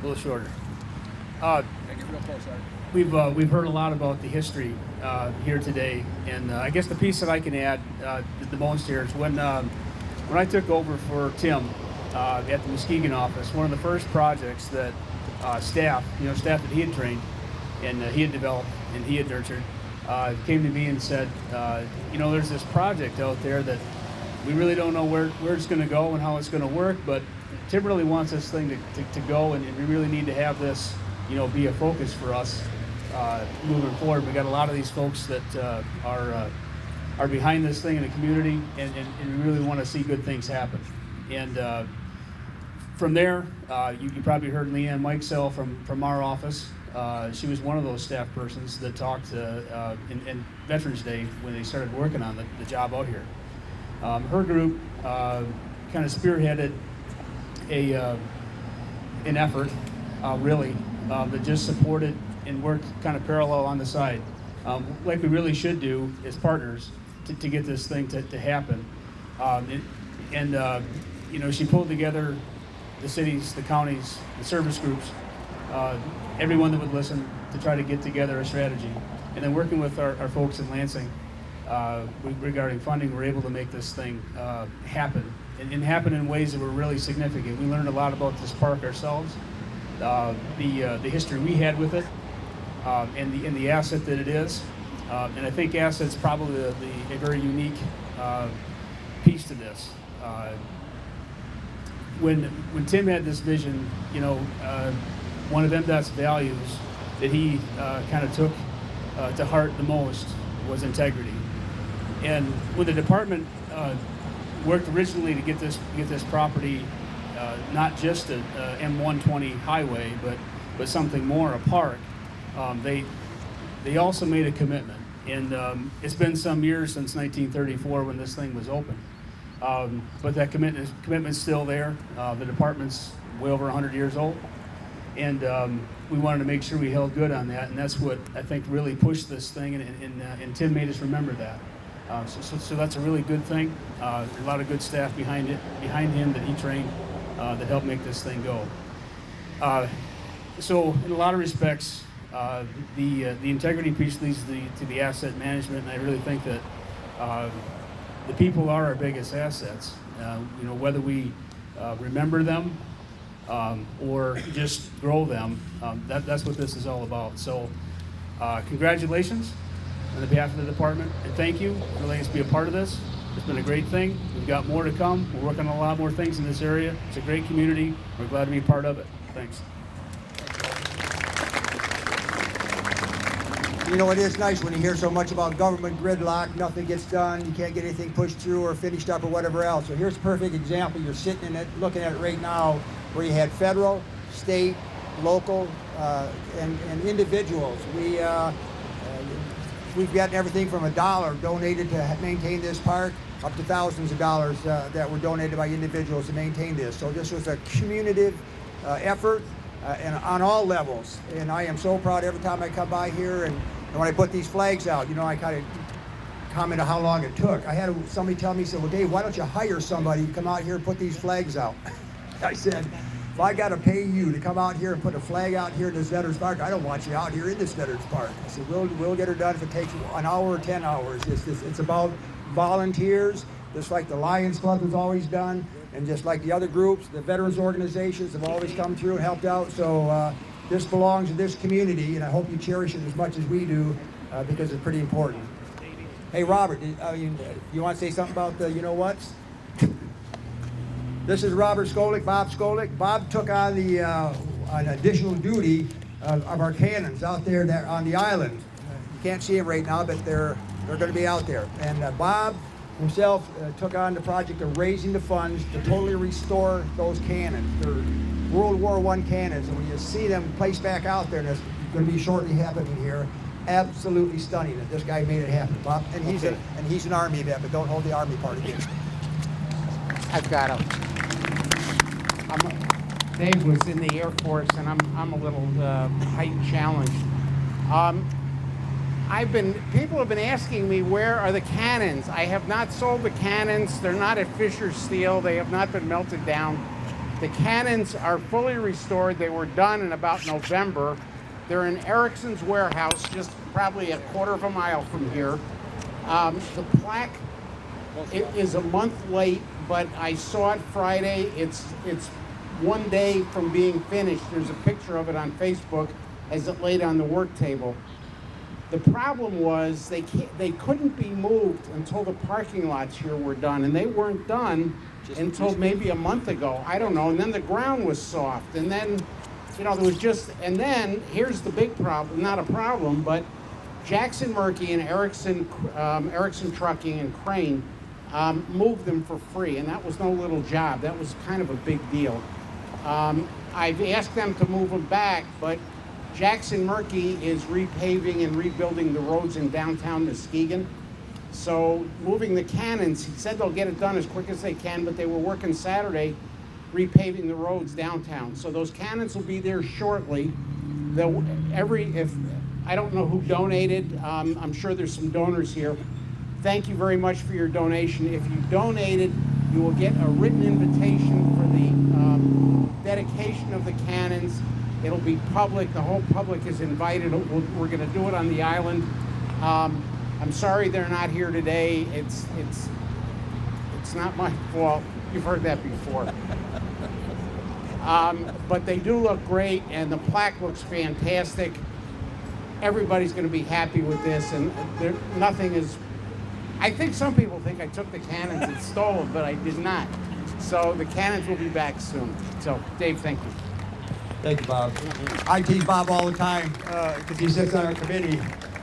A little shorter. We've heard a lot about the history here today, and I guess the piece that I can add the most here is when I took over for Tim at the Muskegon office, one of the first projects that staff that he had trained and he had developed and he had nurtured came to me and said, there's this project out there that we really don't know where it's going to go and how it's going to work, but Tim really wants this thing to go, and we really need to have this, be a focus for us moving forward. We got a lot of these folks that are behind this thing in the community, and we really want to see good things happen. And from there, you probably heard Leanne Mikesell from our office. She was one of those staff persons that talked in Veterans Day when they started working on the job out here. Her group kind of spearheaded an effort, really, that just supported and worked kind of parallel on the side, like we really should do as partners to get this thing to happen. She pulled together the cities, the counties, the service groups, everyone that would listen to try to get together a strategy. And then working with our folks in Lansing regarding funding, we're able to make this thing happen, and happen in ways that were really significant. We learned a lot about this park ourselves, the history we had with it, and the asset that it is. And I think asset's probably a very unique piece to this. When Tim had this vision, one of MDOT's values that he kind of took to heart the most was integrity. And when the department worked originally to get this property, not just a M120 highway, but something more, a park, they also made a commitment. And it's been some years since 1934 when this thing was open. But that commitment's still there. The department's way over 100 years old. And we wanted to make sure we held good on that, and that's what I think really pushed this thing, and Tim made us remember that. So that's a really good thing. A lot of good staff behind him that he trained that helped make this thing go. So in a lot of respects, the integrity piece leads to the asset management, and I really think that the people are our biggest assets. Whether we remember them or just grow them, that's what this is all about. So congratulations on behalf of the department, and thank you for letting us be a part of this. It's been a great thing. We've got more to come. We're working on a lot more things in this area. It's a great community. We're glad to be a part of it. Thanks. It is nice when you hear so much about government gridlock, nothing gets done, you can't get anything pushed through or finished up or whatever else. So here's a perfect example. You're sitting in it, looking at it right now, where you had federal, state, local, and individuals. We've gotten everything from $1 donated to maintain this park up to thousands of dollars that were donated by individuals to maintain this. So this was a community effort and on all levels. And I am so proud every time I come by here, and when I put these flags out, I kind of comment on how long it took. I had somebody tell me, said, well, Dave, why don't you hire somebody to come out here and put these flags out? I said, if I got to pay you to come out here and put a flag out here in this Veterans Park, I don't want you out here in this Veterans Park. I said, we'll get her done if it takes an hour or 10 hours. It's about volunteers, just like the Lions Club has always done, and just like the other groups, the veterans organizations have always come through and helped out. So this belongs to this community, and I hope you cherish it as much as we do because it's pretty important. Hey, Robert, you want to say something about the you-know-whats? This is Robert Skolick, Bob Skolick. Bob took on the an additional duty of our cannons out there on the island. You can't see them right now, but they're going to be out there. And Bob himself took on the project of raising the funds to totally restore those cannons. They're World War I cannons, and when you see them placed back out there, and it's going to be shortly happening here, absolutely stunning. And this guy made it happen, Bob. And he's an Army vet, but don't hold the Army part against him. I've got him. Dave was in the Air Force, and I'm a little height challenged. People have been asking me, where are the cannons? I have not sold the cannons. They're not at Fisher Steel. They have not been melted down. The cannons are fully restored. They were done in about November. They're in Erickson's warehouse, just probably a quarter of a mile from here. The plaque is a month late, but I saw it Friday. It's 1 day from being finished. There's a picture of it on Facebook as it laid on the work table. The problem was they couldn't be moved until the parking lots here were done, and they weren't done until maybe a month ago. I don't know. And then the ground was soft, and then there was and then here's the big problem, not a problem, but Jackson Murphy and Erickson Trucking and Crane moved them for free, and that was no little job. That was kind of a big deal. I've asked them to move them back, but Jackson Murphy is repaving and rebuilding the roads in downtown Muskegon. So moving the cannons, he said they'll get it done as quick as they can, but they were working Saturday repaving the roads downtown. So those cannons will be there shortly. I don't know who donated. I'm sure there's some donors here. Thank you very much for your donation. If you donated, you will get a written invitation for the dedication of the cannons. It'll be public. The whole public is invited. We're going to do it on the island. I'm sorry they're not here today. It's not my fault. You've heard that before. But they do look great, and the plaque looks fantastic. Everybody's going to be happy with this, and nothing is. I think some people think I took the cannons and stole them, but I did not. So the cannons will be back soon. So, Dave, thank you. Thank you, Bob. I tease Bob all the time because he sits on our committee.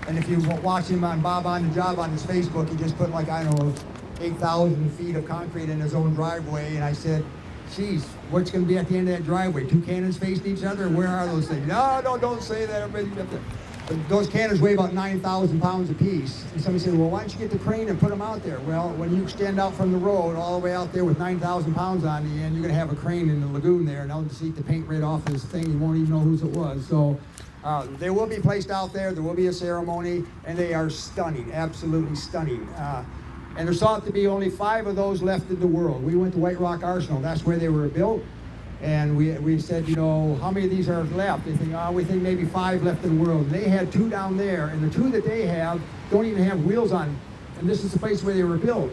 And if you watch him on Bob on the Job on his Facebook, he just put 8,000 feet of concrete in his own driveway. And I said, geez, what's going to be at the end of that driveway? 2 cannons facing each other? Where are those things? No, don't say that. Those cannons weigh about 9,000 pounds apiece. And somebody said, well, why don't you get the crane and put them out there? Well, when you stand out from the road all the way out there with 9,000 pounds on the end, you're going to have a crane in the lagoon there, and they'll just eat the paint right off his thing. You won't even know whose it was. So they will be placed out there. There will be a ceremony, and they are stunning, absolutely stunning. And there's thought to be only 5 of those left in the world. We went to White Rock Arsenal. That's where they were built. And we said, how many of these are left? They think, we think maybe 5 left in the world. And they had 2 down there, and the 2 that they have don't even have wheels on. And this is the place where they were built.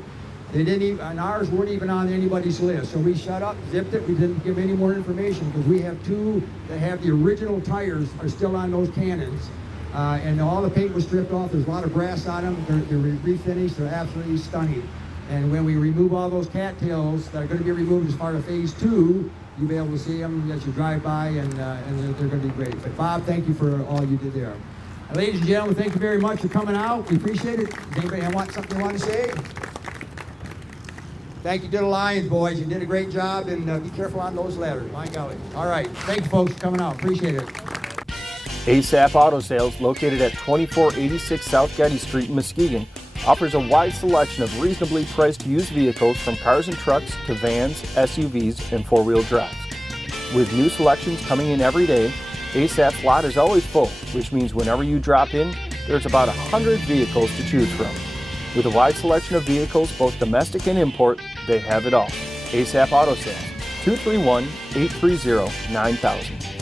They didn't even, and ours weren't even on anybody's list. So we shut up, zipped it. We didn't give any more information because we have 2 that have the original tires are still on those cannons. And all the paint was stripped off. There's a lot of brass on them. They're refinished. They're absolutely stunning. And when we remove all those cattails that are going to be removed as part of phase 2, you'll be able to see them as you drive by, and they're going to be great. But Bob, thank you for all you did there. Ladies and gentlemen, thank you very much for coming out. We appreciate it. Does anybody have something you want to say? Thank you to the Lions, boys. You did a great job, and be careful on those ladders. My golly. All right. Thank you, folks, for coming out. Appreciate it. ASAP Auto Sales, located at 2486 South Getty Street in Muskegon, offers a wide selection of reasonably priced used vehicles from cars and trucks to vans, SUVs, and 4-wheel drives. With new selections coming in every day, ASAP's lot is always full, which means whenever you drop in, there's about 100 vehicles to choose from. With a wide selection of vehicles, both domestic and import, they have it all. ASAP Auto Sales, 231-830-9000.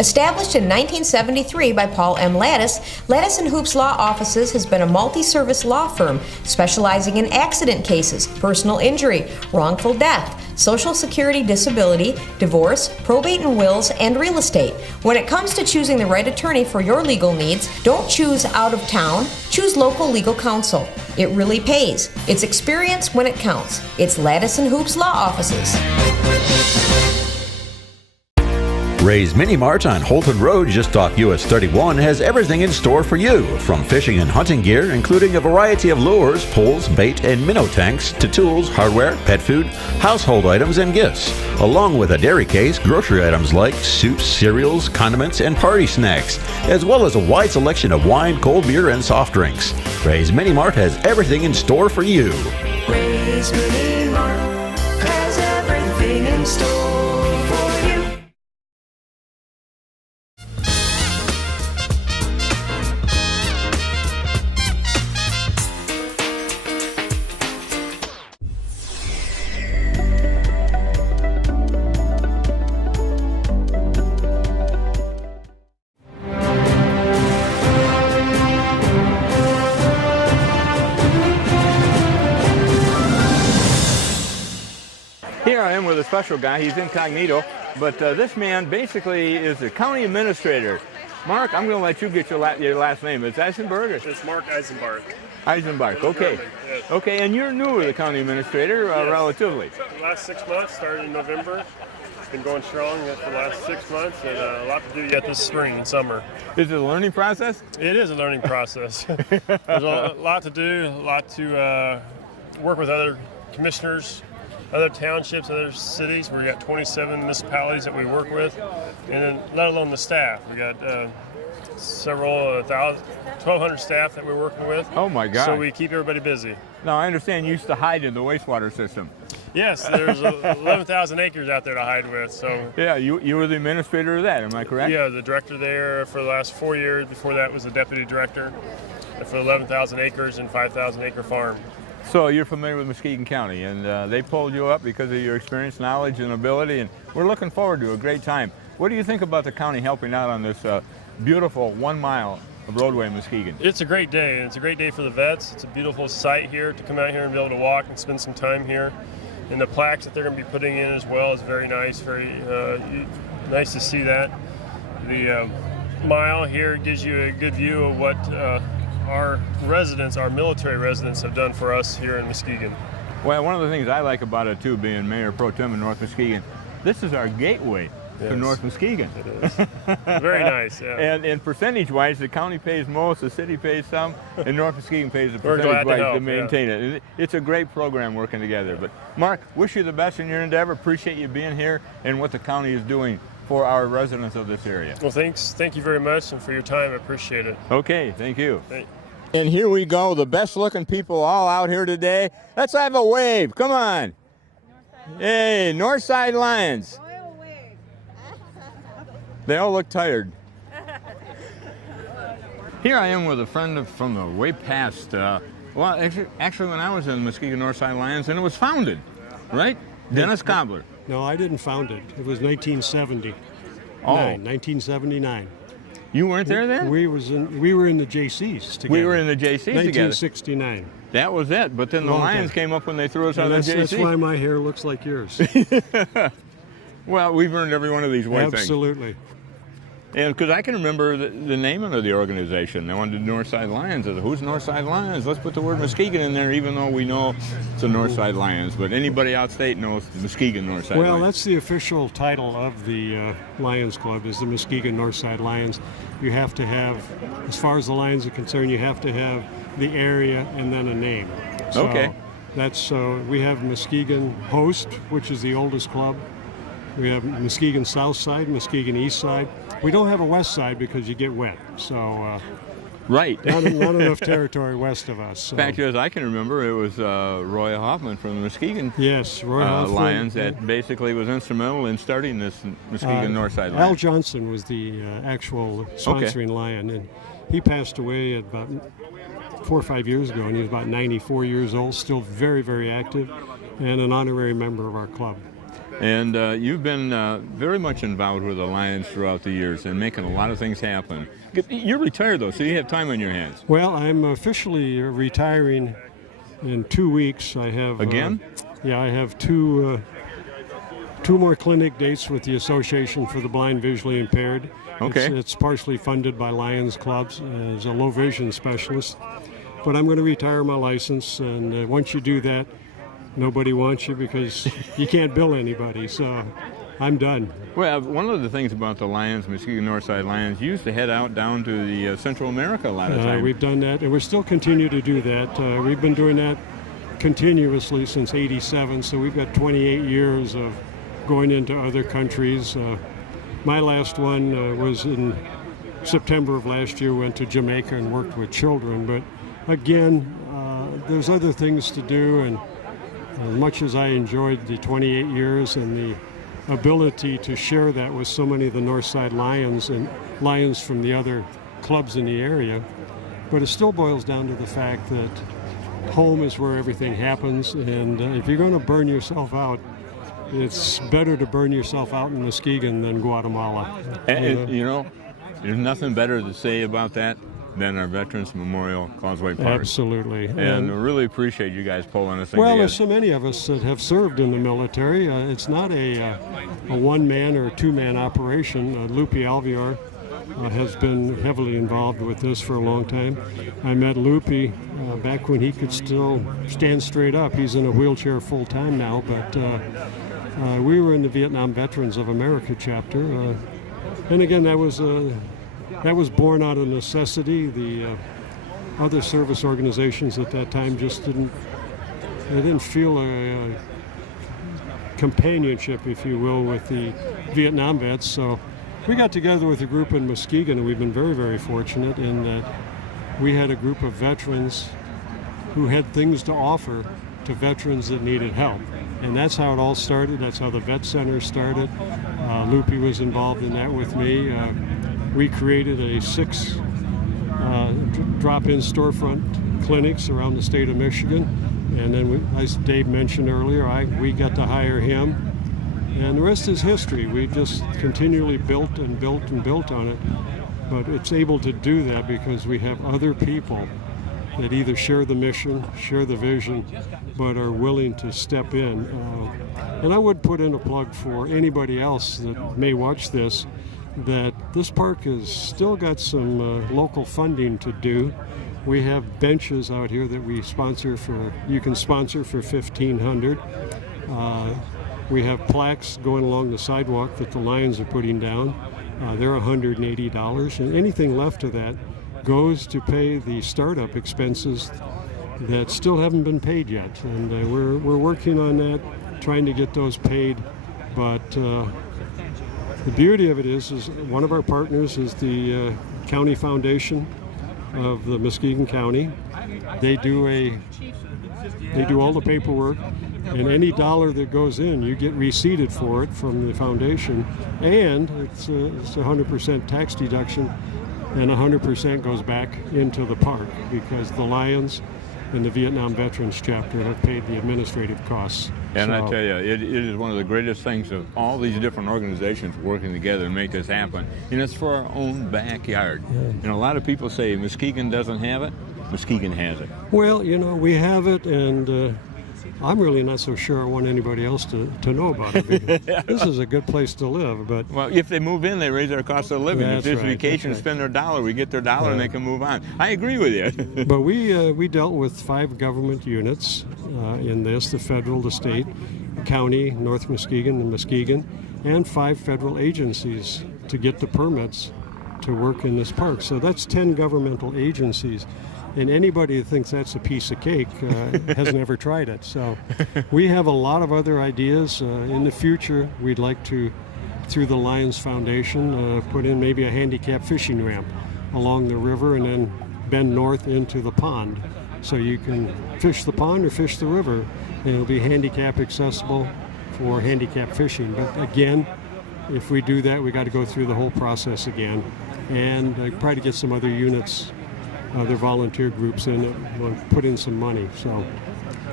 Established in 1973 by Paul M. Lattis, Lattis & Hoops Law Offices has been a multi-service law firm specializing in accident cases, personal injury, wrongful death, Social Security disability, divorce, probate and wills, and real estate. When it comes to choosing the right attorney for your legal needs, don't choose out of town, choose local legal counsel. It really pays. It's experience when it counts. It's Lattis & Hoops Law Offices. Ray's Mini Mart on Holton Road, just off US 31, has everything in store for you, from fishing and hunting gear, including a variety of lures, poles, bait, and minnow tanks, to tools, hardware, pet food, household items, and gifts, along with a dairy case, grocery items like soups, cereals, condiments, and party snacks, as well as a wide selection of wine, cold beer, and soft drinks. Ray's Mini Mart has everything in store for you. Ray's Mini Mart has everything in store for you. Here I am with a special guy. He's incognito, but this man basically is the county administrator. Mark, I'm going to let you get your last name. It's Eisenberg? It's Mark Eisenbarth. Eisenbarth, okay. Yes. Okay, and you're new to the county administrator, Yes. relatively. The last 6 months, started in November. It's been going strong for the last 6 months, and a lot to do yet this spring and summer. Is it a learning process? It is a learning process. There's a lot to do, a lot to work with other commissioners, other townships, other cities. We've got 27 municipalities that we work with, and then let alone the staff. We got several 1,200 staff that we're working with. Oh my God. So we keep everybody busy. Now I understand you used to hide in the wastewater system. Yes, there's 11,000 acres out there to hide with. So yeah, you were the administrator of that, am I correct? Yeah, the director there for the last 4 years. Before that was the deputy director for 11,000 acres and 5,000 acre farm. So you're familiar with Muskegon County, and they pulled you up because of your experience, knowledge, and ability, and we're looking forward to a great time. What do you think about the county helping out on this beautiful 1 mile of roadway in Muskegon? It's a great day, and it's a great day for the vets. It's a beautiful sight here to come out here and be able to walk and spend some time here. And the plaques that they're going to be putting in as well is very nice, very nice to see that. The mile here gives you a good view of what our residents, our military residents, have done for us here in Muskegon. Well, one of the things I like about it too, being Mayor Pro Tem in North Muskegon, this is our gateway to North Muskegon. It is. Very nice, yeah. And percentage-wise, the county pays most, the city pays some, and North Muskegon pays the We're glad percentage-wise to to maintain it. It's a great program working together. But Mark, wish you the best in your endeavor. Appreciate you being here and what the county is doing for our residents of this area. Well, thanks. Thank you very much, and for your time. I appreciate it. Okay, thank you. And here we go, the best looking people all out here today. Let's have a wave, come on. Hey, Northside Lions. They all look tired. Here I am with a friend from the way past. Well, actually when I was in Muskegon Northside Lions, and it was founded, right? Dennis Cobbler. No, I didn't found it. It was 1970. Oh. 1979. You weren't there then? We were in the JCs together. We were in the JCs together. 1969. That was it, but then the Lions came up when they threw us on the JC. That's why my hair looks like yours. Well, we've earned every one of these white things. Absolutely. And because I can remember the naming of the organization. They wanted Northside Lions. I said, who's Northside Lions? Let's put the word Muskegon in there, even though we know it's the Northside Lions. But anybody outstate knows the Muskegon Northside Lions. Well, that's the official title of the Lions Club, is the Muskegon Northside Lions. You have to have, as far as the Lions are concerned, you have to have the area and then a name. So okay. That's we have Muskegon Host, which is the oldest club. We have Muskegon South Side, Muskegon East Side. We don't have a west side because you get wet. So right. not enough territory west of us. So. Fact is, I can remember it was Roy Hoffman from the Muskegon Roy Hoffman, Lions that basically was instrumental in starting this Muskegon Northside Lions. Al Johnson was the actual sponsoring lion, and he passed away about 4 or 5 years ago, and he was about 94 years old, still very, very active, and an honorary member of our club. And you've been very much involved with the Lions throughout the years and making a lot of things happen. You're retired, though, so you have time on your hands. Well, I'm officially retiring in 2 weeks. I have again. I have two more clinic dates with the Association for the Blind Visually Impaired. Okay. It's partially funded by Lions Clubs as a low vision specialist. But I'm going to retire my license, and once you do that, nobody wants you because you can't bill anybody. So I'm done. Well, one of the things about the Lions, Muskegon Northside Lions, you used to head out down to the Central America a lot of times. We've done that, and we still continue to do that. We've been doing that continuously since '87, so we've got 28 years of going into other countries. My last one was in September of last year. Went to Jamaica and worked with children. But again, there's other things to do, and as much as I enjoyed the 28 years and the ability to share that with so many of the Northside Lions and Lions from the other clubs in the area, but it still boils down to the fact that home is where everything happens, and if you're going to burn yourself out, it's better to burn yourself out in Muskegon than Guatemala. And you know, there's nothing better to say about that than our Veterans Memorial Causeway Park. Absolutely. And I really appreciate you guys pulling this thing Well, together. there's so many of us that have served in the military. It's not a one-man or a two-man operation. Lupe Alvear has been heavily involved with this for a long time. I met Lupe back when he could still stand straight up. He's in a wheelchair full-time now, but we were in the Vietnam Veterans of America chapter. And again, that was born out of necessity. The other service organizations at that time just didn't feel a companionship, if you will, with the Vietnam vets. So we got together with a group in Muskegon, and we've been very, very fortunate in that we had a group of veterans who had things to offer to veterans that needed help. And that's how it all started. That's how the Vet Center started. Lupe was involved in that with me. We created 6 drop-in storefront clinics around the state of Michigan. And then, as Dave mentioned earlier, we got to hire him. And the rest is history. We just continually built and built and built on it. But it's able to do that because we have other people that either share the mission, share the vision, but are willing to step in. And I would put in a plug for anybody else that may watch this, that this park has still got some local funding to do. We have benches out here that we sponsor you can sponsor for $1,500. We have plaques going along the sidewalk that the Lions are putting down. They're $180, and anything left of that goes to pay the startup expenses that still haven't been paid yet. And we're working on that, trying to get those paid. But the beauty of it is one of our partners is the County Foundation of the Muskegon County. They do all the paperwork, and any dollar that goes in, you get receipted for it from the foundation, and it's 100% tax deduction, and 100% goes back into the park because the Lions and the Vietnam Veterans chapter have paid the administrative costs. And I tell you, it is one of the greatest things of all these different organizations working together to make this happen. And it's for our own backyard. Yeah. And a lot of people say Muskegon doesn't have it. Muskegon has it. Well, we have it, and I'm really not so sure I want anybody else to know about it. This is a good place to live, but well, if they move in, they raise their cost of living. If there's vacation, right. Spend their dollar, we get their dollar, and they can move on. I agree with you. But we dealt with 5 government units in this: the federal, the state, county, North Muskegon, and Muskegon, and 5 federal agencies to get the permits to work in this park. So that's 10 governmental agencies. And anybody who thinks that's a piece of cake has never tried it. So we have a lot of other ideas. In the future, we'd like to, through the Lions Foundation, put in maybe a handicap fishing ramp along the river and then bend north into the pond. So you can fish the pond or fish the river, and it'll be handicap accessible for handicap fishing. But again, if we do that, we got to go through the whole process again and try to get some other units, other volunteer groups in it, put in some money. So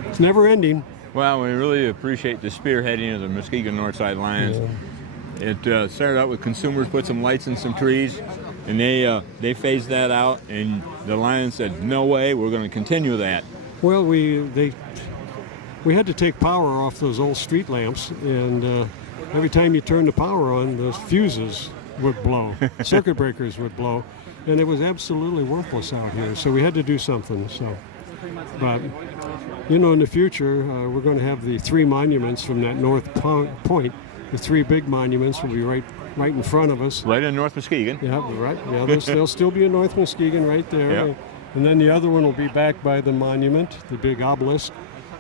it's never ending. Well, we really appreciate the spearheading of the Muskegon Northside Lions. Yeah. It started out with consumers put some lights in some trees, and they phased that out, and the Lions said, no way, we're going to continue that. Well, we had to take power off those old street lamps, and every time you turn the power on, those fuses would blow, circuit breakers would blow, and it was absolutely worthless out here. So we had to do something. But you know, in the future, we're going to have the 3 monuments from that north point. The 3 big monuments will be right in front of us. Right in North Muskegon. Yeah, right. Yeah, there'll still be a North Muskegon right there. Yep. And then the other one will be back by the monument, the big obelisk.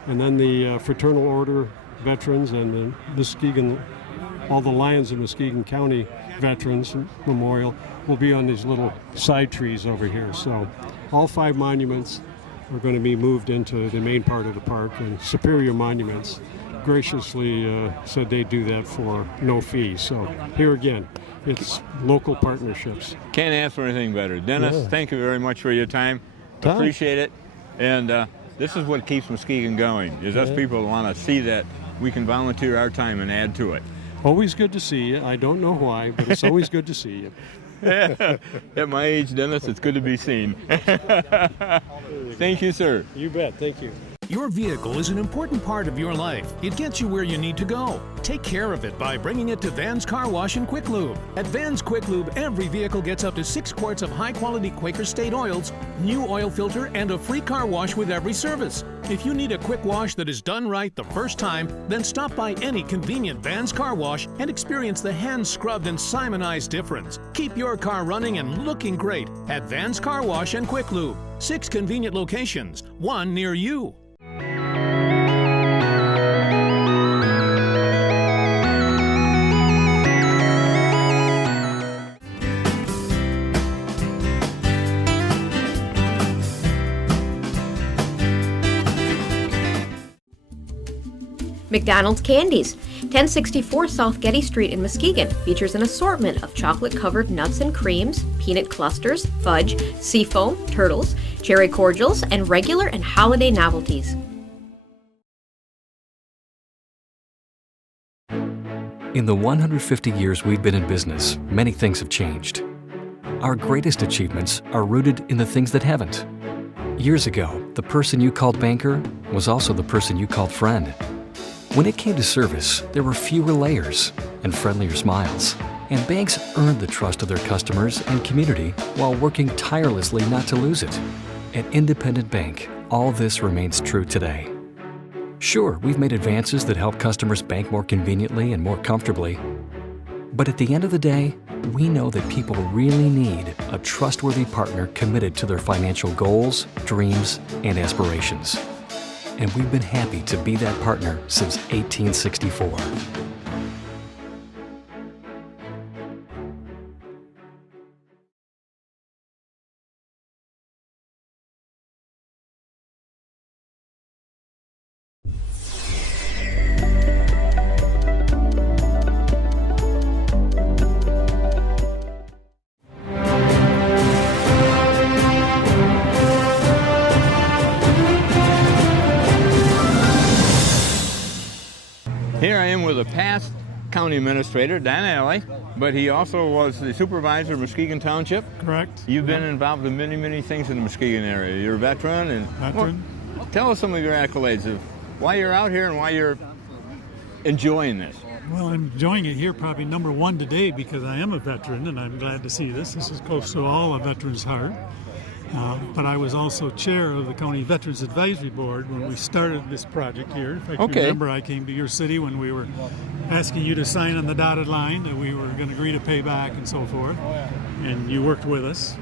And then the Fraternal Order veterans and the Muskegon, all the Lions of Muskegon County veterans memorial will be on these little side trees over here. So all 5 monuments are going to be moved into the main part of the park, and Superior Monuments graciously said they'd do that for no fee. So here again, it's local partnerships. Can't ask for anything better. Dennis, thank you very much for your time. Appreciate it. And this is what keeps Muskegon going, is us people want to see that we can volunteer our time and add to it. Always good to see you. I don't know why, but it's always good to see you. At my age, Dennis, it's good to be seen. Thank you, sir. You bet. Thank you. Your vehicle is an important part of your life. It gets you where you need to go. Take care of it by bringing it to Van's Car Wash and Quick Lube. At Van's Quick Lube, every vehicle gets up to 6 quarts of high-quality Quaker State oils, new oil filter, and a free car wash with every service. If you need a quick wash that is done right the first time, then stop by any convenient Van's Car Wash and experience the hand-scrubbed and Simonized difference. Keep your car running and looking great at Van's Car Wash and Quick Lube. 6 convenient locations, 1 near you. McDonald's Candies. 1064 South Getty Street in Muskegon features an assortment of chocolate-covered nuts and creams, peanut clusters, fudge, seafoam, turtles, cherry cordials, and regular and holiday novelties. In the 150 years we've been in business, many things have changed. Our greatest achievements are rooted in the things that haven't. Years ago, the person you called banker was also the person you called friend. When it came to service, there were fewer layers and friendlier smiles. And banks earned the trust of their customers and community while working tirelessly not to lose it. At Independent Bank, all this remains true today. Sure, we've made advances that help customers bank more conveniently and more comfortably. But at the end of the day, we know that people really need a trustworthy partner committed to their financial goals, dreams, and aspirations. And we've been happy to be that partner since 1864. Here I am with a past county administrator, Dan Alley, but he also was the supervisor of Muskegon Township. Correct. You've been involved in many, many things in the Muskegon area. You're a veteran. Veteran. Well, tell us some of your accolades of why you're out here and why you're enjoying this. Well, I'm enjoying it here probably number one today because I am a veteran and I'm glad to see this. This is close to all a veteran's heart. But I was also chair of the County Veterans Advisory Board when we started this project here. In fact, you remember I came to your city when we were asking you to sign on the dotted line that we were going to agree to pay back and so forth. And you worked with us.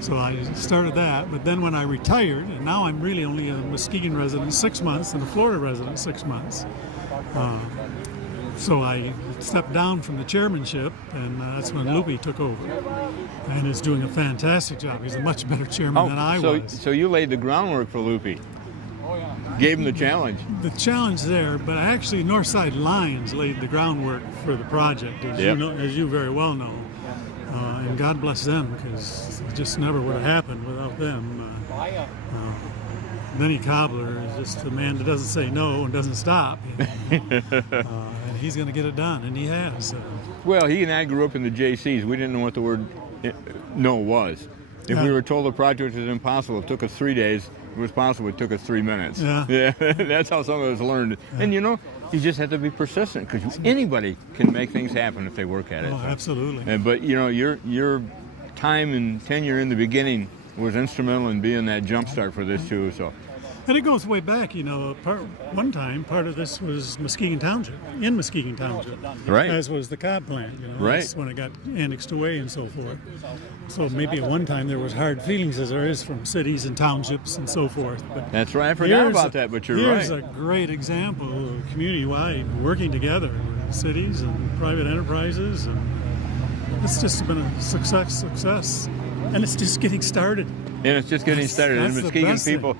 So I started that. But then when I retired, and now I'm really only a Muskegon resident 6 months and a Florida resident 6 months. So I stepped down from the chairmanship, and that's when Loopy took over. And is doing a fantastic job. He's a much better chairman than I was. So you laid the groundwork for Loopy. Gave him the challenge. The challenge there, but actually Northside Lions laid the groundwork for the project, as you know, as you very well know. And God bless them, because it just never would have happened without them. Benny Cobbler is just a man that doesn't say no and doesn't stop. And he's going to get it done, and he has. Well, he and I grew up in the JCs. We didn't know what the word no was. If we were told the project was impossible, it took us 3 days. If it was possible, it took us 3 minutes. Yeah. That's how some of us learned. And you just have to be persistent, because anybody can make things happen if they work at it. Oh, absolutely. But your time and tenure in the beginning was instrumental in being that jump start for this too. So. And it goes way back, one time, part of this was Muskegon Township, in Muskegon Township. Right. As was the Cobb plant, Right. That's when it got annexed away and so forth. So maybe at one time there was hard feelings, as there is from cities and townships and so forth. But that's right, I forgot about that, but you're right. Here's a great example of community-wide working together, cities and private enterprises, and it's just been a success, and it's just getting started. And it's just getting started. That's And the Muskegon best thing. people,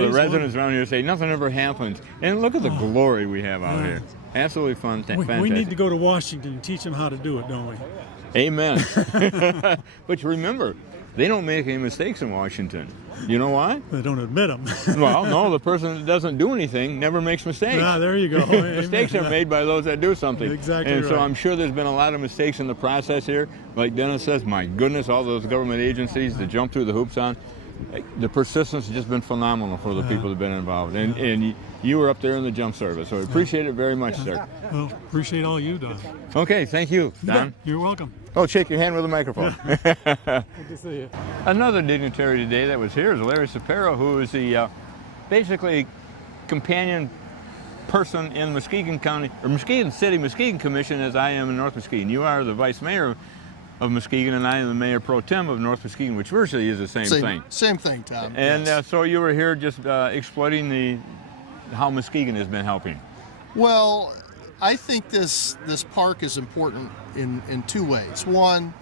the residents around here say nothing ever happens. And look at the glory we have out here. Absolutely fantastic. We need to go to Washington and teach them how to do it, don't we? Amen. But remember, they don't make any mistakes in Washington. You know why? They don't admit them. Well, no, the person that doesn't do anything never makes mistakes. Ah, there you go. Mistakes are made by those that do something. Exactly And so right. I'm sure there's been a lot of mistakes in the process here. Like Dennis says, my goodness, all those government agencies to jump through the hoops on. The persistence has just been phenomenal for the people that have been involved. And you were up there in the jump service, so I appreciate it very much, sir. Well, appreciate all you do. Okay, thank you, Don. You're welcome. Oh, shake your hand with a microphone. Good to see you. Another dignitary today that was here is Larry Sapero, who is the basically companion person in Muskegon County, or Muskegon City, Muskegon Commission, as I am in North Muskegon. You are the vice mayor of Muskegon, and I am the mayor pro tem of North Muskegon, which virtually is the same thing. Same thing, Tom. And yes. So you were here just exploiting how Muskegon has been helping. Well, I think this park is important in two ways. One,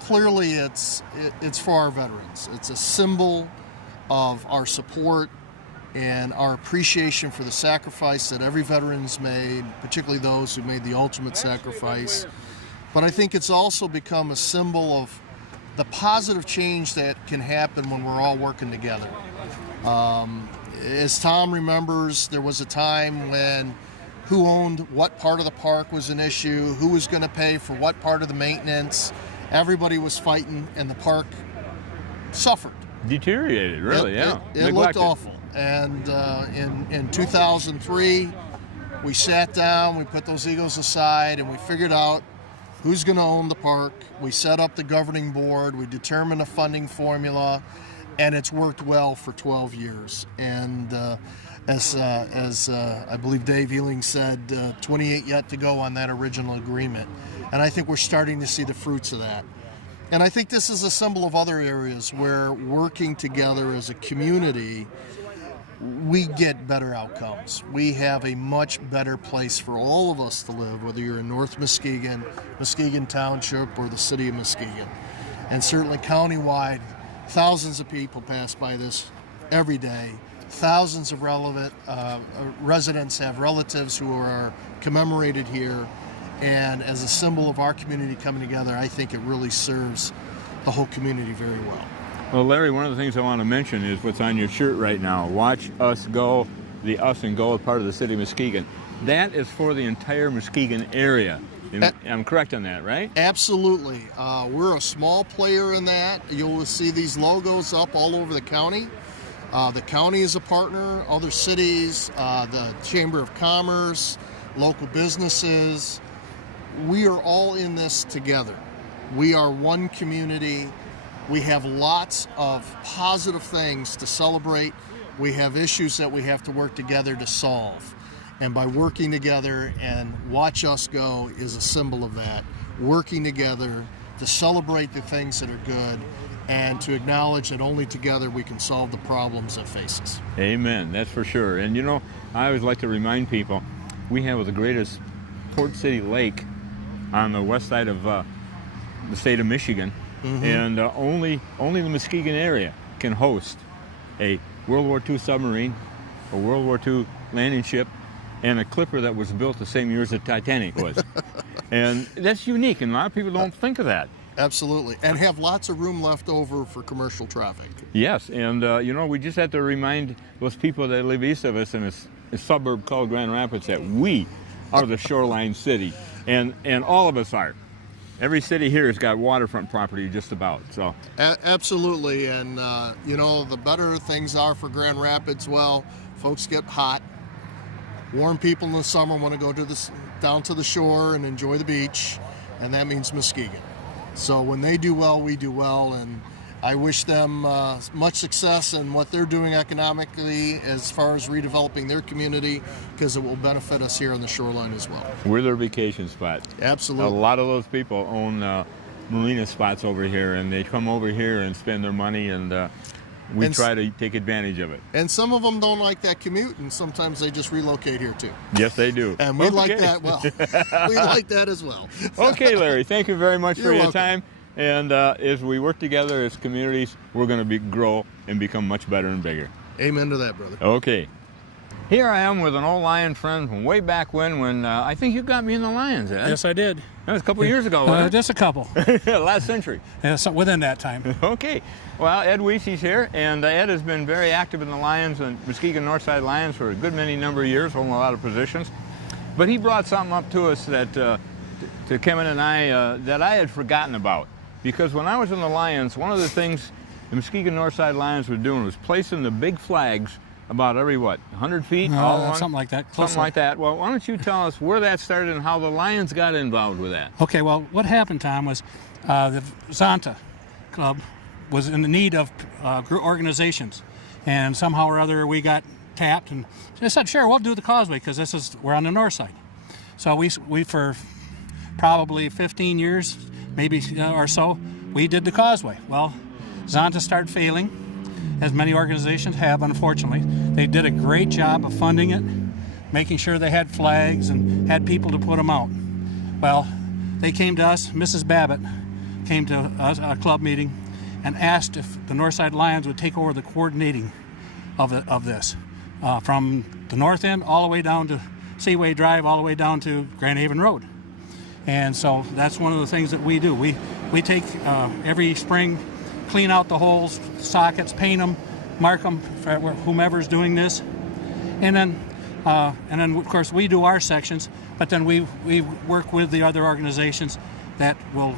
clearly it's for our veterans. It's a symbol of our support and our appreciation for the sacrifice that every veteran's made, particularly those who made the ultimate sacrifice. But I think it's also become a symbol of the positive change that can happen when we're all working together. As Tom remembers, there was a time when who owned what part of the park was an issue, who was going to pay for what part of the maintenance. Everybody was fighting, and the park suffered. Deteriorated, really, yeah. It looked awful. And in 2003, we sat down, we put those egos aside, and we figured out who's going to own the park. We set up the governing board, we determined a funding formula, and it's worked well for 12 years. And as I believe Dave Ealing said, 28 yet to go on that original agreement. And I think we're starting to see the fruits of that. And I think this is a symbol of other areas where working together as a community, we get better outcomes. We have a much better place for all of us to live, whether you're in North Muskegon, Muskegon Township, or the city of Muskegon. And certainly countywide, thousands of people pass by this every day. Thousands of residents have relatives who are commemorated here. And as a symbol of our community coming together, I think it really serves the whole community very well. Well, Larry, one of the things I want to mention is what's on your shirt right now. Watch Us Go, the Us and Go part of the city of Muskegon. That is for the entire Muskegon area. I'm correct on that, right? Absolutely. We're a small player in that. You'll see these logos up all over the county. The county is a partner, other cities, the Chamber of Commerce, local businesses. We are all in this together. We are one community. We have lots of positive things to celebrate. We have issues that we have to work together to solve. And by working together, and Watch Us Go is a symbol of that, working together to celebrate the things that are good and to acknowledge that only together we can solve the problems that face us. Amen, that's for sure. And you know, I always like to remind people, we have the greatest Port City lake on the west side of the state of Michigan. Mm-hmm. And only the Muskegon area can host a World War II submarine, a World War II landing ship, and a clipper that was built the same year as the Titanic was. And that's unique, and a lot of people don't think of that. Absolutely, and have lots of room left over for commercial traffic. Yes, and you know, we just have to remind those people that live east of us in a suburb called Grand Rapids that we are the shoreline city, and all of us are. Every city here has got waterfront property just about. So Absolutely, and you know, the better things are for Grand Rapids, well, folks get hot. Warm people in the summer want to go to down to the shore and enjoy the beach, and that means Muskegon. So when they do well, we do well, and I wish them much success in what they're doing economically as far as redeveloping their community, because it will benefit us here on the shoreline as well. we're their vacation spot. Absolutely. A lot of those people own marina spots over here, and they come over here and spend their money, and we try to take advantage of it. And some of them don't like that commute, and sometimes they just relocate here too. Yes, they do. And we like Okay. that, well, we like that as well. Okay, Larry, thank you very much for You're your welcome. time. And as we work together as communities, we're going to grow and become much better and bigger. Amen to that, brother. Okay. Here I am with an old Lion friend from way back when I think you got me in the Lions, Ed. Yes, I did. That was a couple of years ago, wasn't it? Just a couple. Last century. Yeah, so within that time. Okay. Well, Ed Weesey's here, and Ed has been very active in the Lions and Muskegon Northside Lions for a good many number of years, holding a lot of positions. But he brought something up to us that, to Kevin and I, that I had forgotten about. Because when I was in the Lions, one of the things the Muskegon Northside Lions were doing was placing the big flags about every, 100 feet? all along? Something like that. Something like that. Well, why don't you tell us where that started and how the Lions got involved with that? Okay, well, what happened, Tom, was the Zonta Club was in the need of organizations, and somehow or other we got tapped, and they said, sure, we'll do the causeway, because we're on the north side. So we for probably 15 years, maybe or so, we did the causeway. Well, Zonta started failing, as many organizations have, unfortunately. They did a great job of funding it, making sure they had flags and had people to put them out. Well, they came to us, Mrs. Babbitt came to us, a club meeting, and asked if the Northside Lions would take over the coordinating of this, from the north end all the way down to Seaway Drive, all the way down to Grand Haven Road. And so that's one of the things that we do. We take every spring, clean out the holes, sockets, paint them, mark them for whomever's doing this, and then of course we do our sections. But then we work with the other organizations that will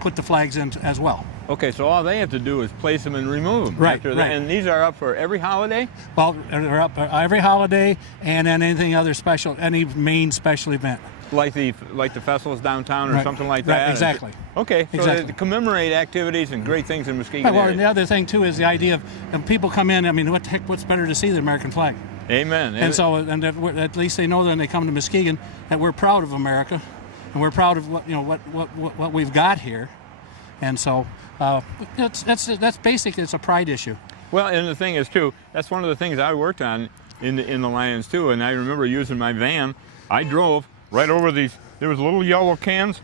put the flags in as well. Okay, so all they have to do is place them and remove them. Right, after that. right. And these are up for every holiday? Well, they're up every holiday, and then anything other special, any main special event. Like the festivals downtown or Right, something like right, that? exactly. Okay, so Exactly. they commemorate activities and great things in Muskegon Well, area. and the other thing too is the idea of when people come in. I mean, what's better to see than the American flag? Amen. And so, at least they know that when they come to Muskegon that we're proud of America, and we're proud of what we've got here, and so that's basically it's a pride issue. Well, and the thing is too, that's one of the things I worked on in the Lions too. And I remember using my van. I drove right over these. There was little yellow cans,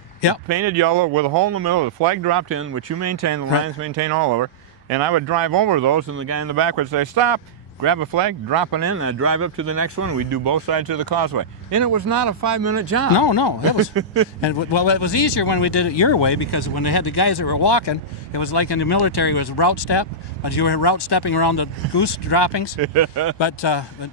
painted yellow with a hole in the middle. The flag dropped in, which you maintain. The Lions maintain all over. And I would drive over those, and the guy in the back would say, "Stop." Grab a flag, drop it in, and I'd drive up to the next one. We'd do both sides of the causeway. And it was not a 5-minute job. No, that was, it was easier when we did it your way, because when they had the guys that were walking, it was like in the military, it was route step, but you were route stepping around the goose droppings. but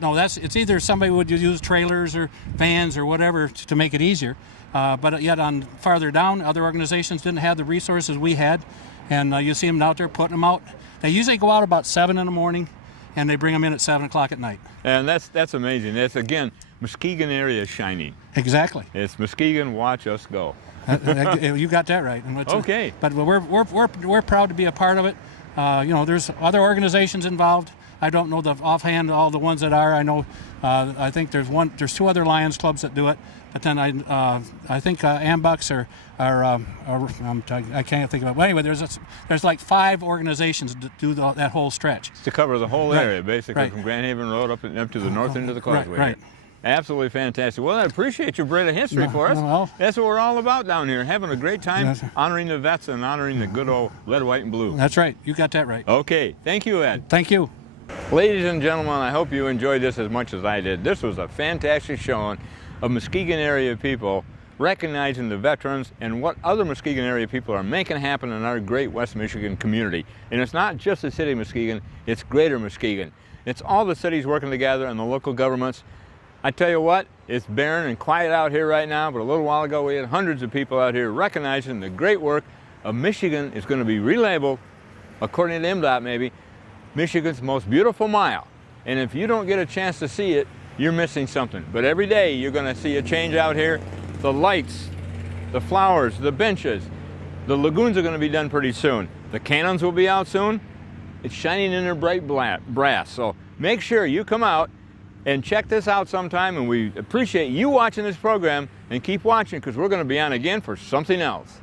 no, it's either somebody would use trailers or vans or whatever to make it easier. But yet on farther down, other organizations didn't have the resources we had, and you see them out there putting them out. They usually go out about 7 in the morning, and they bring them in at 7 o'clock at night. And that's amazing. That's, again, Muskegon area is shining. Exactly. It's Muskegon, watch us go. You got that right. Okay. But we're proud to be a part of it. There's other organizations involved. I don't know offhand all the ones that are. I know. I think there's 2 other Lions clubs that do it. But then I think Ambucks are I can't think of it. Well, anyway, there's like 5 organizations that do that whole stretch. To cover the whole area, basically, right. from Grand Haven Road up to the north end of the causeway. Right. Absolutely fantastic. Well, I appreciate your bit of history for us. Well, that's what we're all about down here, having a great time, honoring the vets and honoring the good old red, white, and blue. That's right. You got that right. Okay. Thank you, Ed. Thank you. Ladies and gentlemen, I hope you enjoyed this as much as I did. This was a fantastic showing of Muskegon area people recognizing the veterans and what other Muskegon area people are making happen in our great West Michigan community. And it's not just the city of Muskegon, it's greater Muskegon. It's all the cities working together and the local governments. I tell you what, it's barren and quiet out here right now, but a little while ago we had hundreds of people out here recognizing the great work of Michigan is going to be relabeled, according to MDOT maybe, Michigan's most beautiful mile. And if you don't get a chance to see it, you're missing something. But every day you're going to see a change out here. The lights, the flowers, the benches, the lagoons are going to be done pretty soon. The cannons will be out soon. It's shining in their bright brass. So make sure you come out and check this out sometime, and we appreciate you watching this program, and keep watching because we're going to be on again for something else.